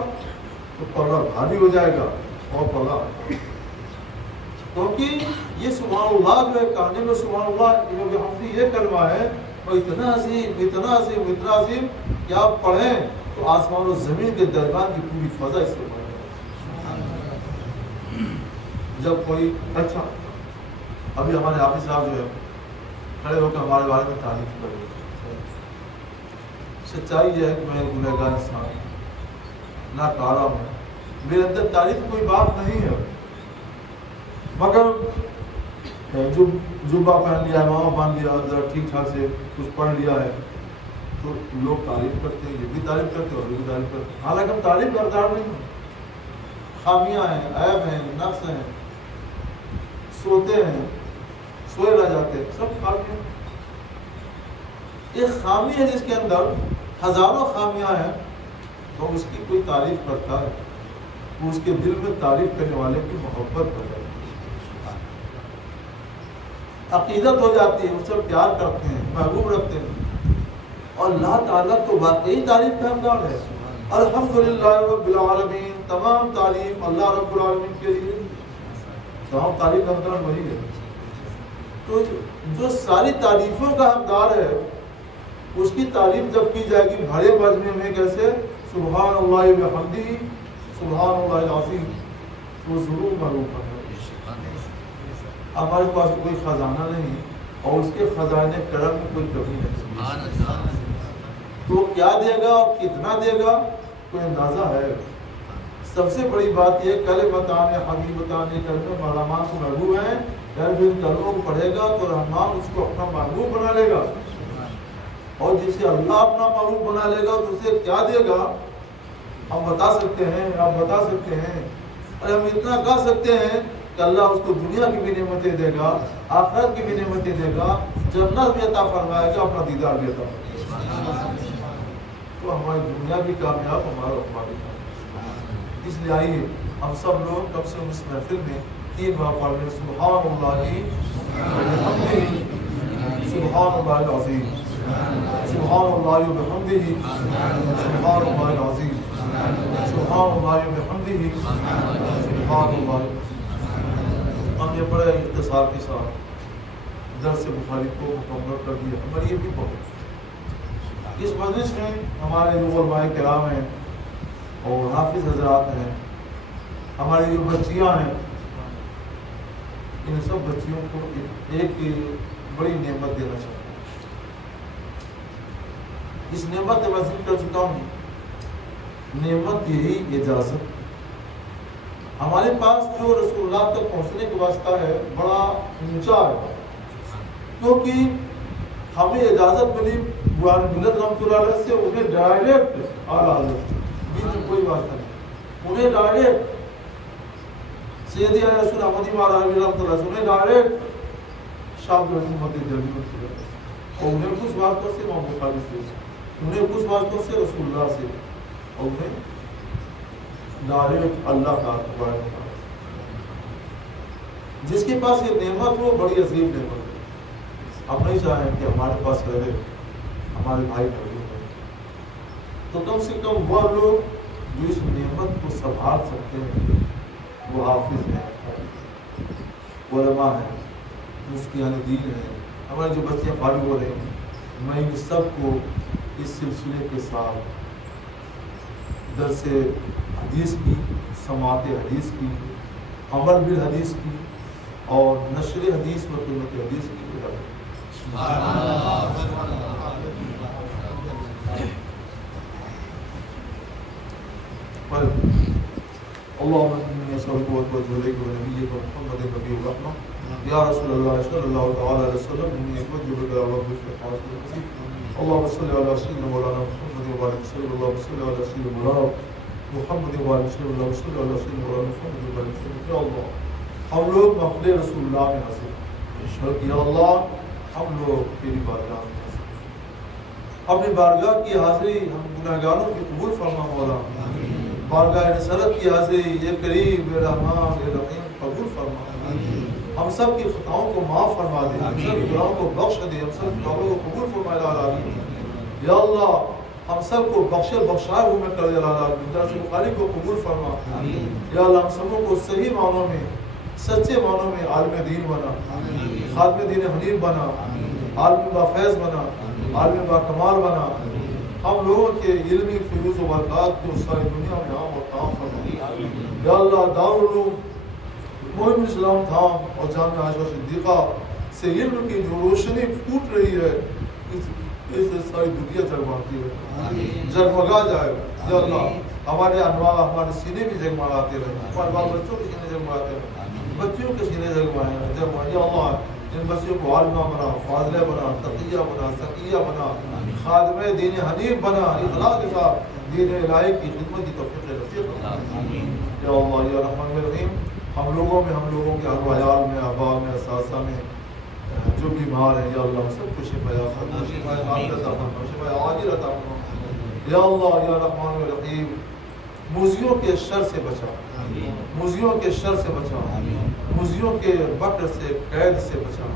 تو پلہ بھاری ہو جائے گا اور پلہ، کیونکہ یہ سبحان اللہ جو ہے کہنے میں سبحان اللہ وبحمدہ یہ کلمہ ہے اور اتنا عظیم اتنا عظیم اتنا عظیم کہ آپ پڑھیں تو آسمان و زمین کے درمیان کی پوری فضا اس سے بڑھ جائے۔ جب کوئی اچھا ابھی ہمارے حافظ صاحب جو ہے کھڑے ہو کر ہمارے بارے میں تعریف کر رہے، سچائی یہ ہے کہ میں گنہگار انسان ناکارہ ہوں، میرے اندر تعریف کوئی بات نہیں ہے، مگر جو جبہ پہن لیا ہے، ماما پہن لیا، ذرا ٹھیک ٹھاک سے کچھ پڑھ لیا ہے تو لوگ تعریف کرتے ہیں، یہ بھی تعریف کرتے ہیں اور یہ بھی تعریف کرتے ہیں، حالانکہ ہم تعریف کردار نہیں ہیں، خامیاں ہیں، عیب ہیں، نقص ہیں، سوتے ہیں، سوئے رہ جاتے ہیں، سب خامیاں۔ ایک خامی ہے جس کے اندر ہزاروں خامیاں ہیں، تو اس کی کوئی تعریف کرتا ہے تو اس کے دل میں تعریف کرنے والے کی محبت ہو جاتی ہے، عقیدت ہو جاتی ہے، اس سے پیار کرتے ہیں، محبوب رکھتے ہیں، اور اللہ تعالیٰ تو واقعی تعریف کا حقدار ہے۔ الحمدللہ رب العالمین، تمام تعریف اللہ رب العالمین کے لیے، تمام تعریف کا حقدار وہی ہے۔ تو جو ساری تعریفوں کا حقدار ہے اس کی تعریف جب کی جائے گی بھرے مجمع میں کیسے؟ سبحان اللہ وبحمدہ سبحان اللہ العظیم، وہ ضرور معروف ہے۔ ہمارے پاس کوئی خزانہ نہیں اور اس کے خزانے کرم میں کوئی کمی نہیں، تو کیا دے گا اور کتنا دے گا کوئی اندازہ ہے؟ سب سے بڑی بات یہ کلمتان حبیبتان، کلمے رحمان سے محبوب ہیں، جب ان کلموں کو پڑھے گا تو رحمان اس کو اپنا محبوب بنا لے گا، اور جسے اللہ اپنا معروف بنا لے گا تو اسے کیا دے گا ہم بتا سکتے ہیں، آپ بتا سکتے ہیں؟ اور ہم اتنا کہہ سکتے ہیں کہ اللہ اس کو دنیا کی بھی نعمتیں دے گا، آخرت کی بھی نعمتیں دے گا، جنت بھی عطا فرمائے گا، اپنا دیدار بھی عطا فرمائے گا۔ تو ہماری دنیا بھی کامیاب، ہمارا اخبار بھی کامیاب۔ اس لیے آئیے ہم سب لوگ کم سے کم اس محفل میں 3 بار پڑھ لیں سبحان اللہ وبحمدہ، سبحان اللہ العظیم، سبحان اللہ وبحمدہ، سبحان اللہ العظیم، سبحان اللہ وبحمدہ، سبحان اللہ۔ ہم نے بڑے اختصار کے ساتھ درس بخاری کو مکمل کر دیا، ہماری یہ بھی بہت۔ اس مجلس میں ہمارے جو علماء کرام ہیں اور حافظ حضرات ہیں، ہماری جو بچیاں ہیں، ان سب بچیوں کو ایک بڑی نعمت دینا چاہتا ہوں۔ اس نعمت میں ذکر کر چکا ہوں، نعمت یہی اجازت۔ ہمارے پاس جو رسول اللہ تک پہنچنے کا واسطہ ہے بڑا اونچا ہے، کیونکہ ہمیں اجازت ملی قرآن ملت رحمۃ اللہ علیہ سے، انہیں ڈائریکٹ اعلیٰ حضرت بیچ میں کوئی واسطہ نہیں، انہیں ڈائریکٹ سیدی رسول احمدی مہاراج رحمۃ اللہ سے، انہیں ڈائریکٹ شاہ عبد العزیز محدث دہلوی اور انہیں کچھ واسطوں سے امام بخاری سے، انہیں کچھ واسطوں سے رسول اللہ سے، اور انہیں ڈائریکٹ اللہ کا تبارک و تعالیٰ۔ جس کے پاس یہ نعمت ہو بڑی عظیم نعمت ہے۔ ہم نہیں چاہیں کہ ہمارے پاس رہے ہمارے بھائی بہنوں میں، تو کم سے کم وہ لوگ جو اس نعمت کو سنبھال سکتے ہیں وہ حافظ ہیں، علماء ہیں، مفتیان دین ہیں، ہمارے جو بچے فارغ ہو رہے ہیں۔ میں ان سب کو اس سلسلے کے ساتھ درس حدیث کی، سماعت حدیث کی، عمل بالحدیث کی اور نشر حدیث و قیمت حدیث کی اللهم إني أسألك وأتوجه إليك ونبيك محمد النبي الرحمة يا رسول الله صلى الله تعالى عليه وسلم إني أتوجه بك يا رب في حاجة المسيح اللهم صل على سيدنا مولانا محمد وبارك وسلم اللهم صل على سيدنا مولانا محمد وبارك وسلم اللهم صل على سيدنا مولانا محمد وبارك وسلم۔ یا اللہ ہم لوگ محفل رسول اللہ میں حاضر، یا اللہ ہم لوگ تیری بارگاہ میں حاضر، اپنی بارگاہ کی حاضری ہم گناہگاروں کی قبول فرما مولا، بارگاہ رسالت کی حاضری یہ کریم اے رحمان اے رحیم قبول فرما، ہم سب کی خطاؤں کو معاف فرما دے، ہم سب کی گناہوں کو بخش دے، ہم سب کی توبہ کو قبول فرما یا اللہ، یا اللہ ہم سب کو بخشائے ہوئے میں کر دے اللہ، درس بخاری کو قبول فرما یا اللہ، ہم سبوں کو صحیح معنوں میں سچے معنوں میں عالم دین بنا، خادم دین حنیف بنا، عالم با فیض بنا، عالم با کمال بنا، ہم لوگوں کے علمی فیوز و برکات کو ساری دنیا میں عام اور تمام فرما یا اللہ۔ دارالعلوم معین اسلام تھام اور جامعہ عائشہ صدیقہ سے علم کی جو روشنی پھوٹ رہی ہے اس سے ساری دنیا جگمگاتی ہے، جگمگا جائے یا اللہ۔ ہمارے انوار ہمارے سینے بھی جگمگاتے رہے، ہمارے بال بچوں کے سینے جگمگاتے رہے، بچیوں کے سینے جگمگائے یا اللہ۔ ان بچیوں کو عالمہ بنا، فاضلہ بنا، تقیہ بنا، زکیہ بنا، خادم دین حنیف بنا، اخلاق کے ساتھ دین الہی کی خدمت کی توفیق نصیب فرما یا اللہ یا رحمان الرحیم۔ ہم لوگوں میں، ہم لوگوں کے اہل و عیال میں، آباء میں، اساتذہ میں جو بیمار ہیں یا اللہ سب کو شفا فرما، شفا عاجلہ عطا فرما، شفا عاجلہ عطا فرما یا اللہ یا رحمان الرحیم۔ موذیوں کے شر سے بچا، موذیوں کے شر سے بچا، موذیوں کے مکر سے، قید سے بچا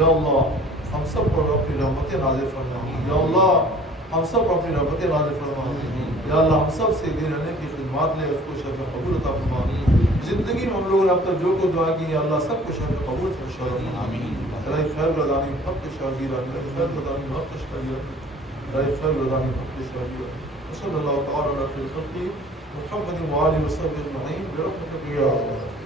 یا اللہ۔ ہم سب پر اپنی رحمت نازل فرما یا اللہ، ہم سب پر اپنی رحمت نازل فرما یا اللہ۔ ہم سب سے دین رہنے کی خدمات لے، اس کو شرف قبول عطا فرما۔ زندگی میں ہم لوگوں نے اب تک جو کو دعا کی یا اللہ سب کو شرف قبول فرما۔ الہی خیر رضانی حق شاگیرہ، الہی خیر رضانی حق شاگیرہ، الہی خیر رضانی حق شاگیرہ۔ صلی اللہ تعالی علیہ وسلم محمد وآلہ وصحبہ اجمعین برحمتک یا اللہ۔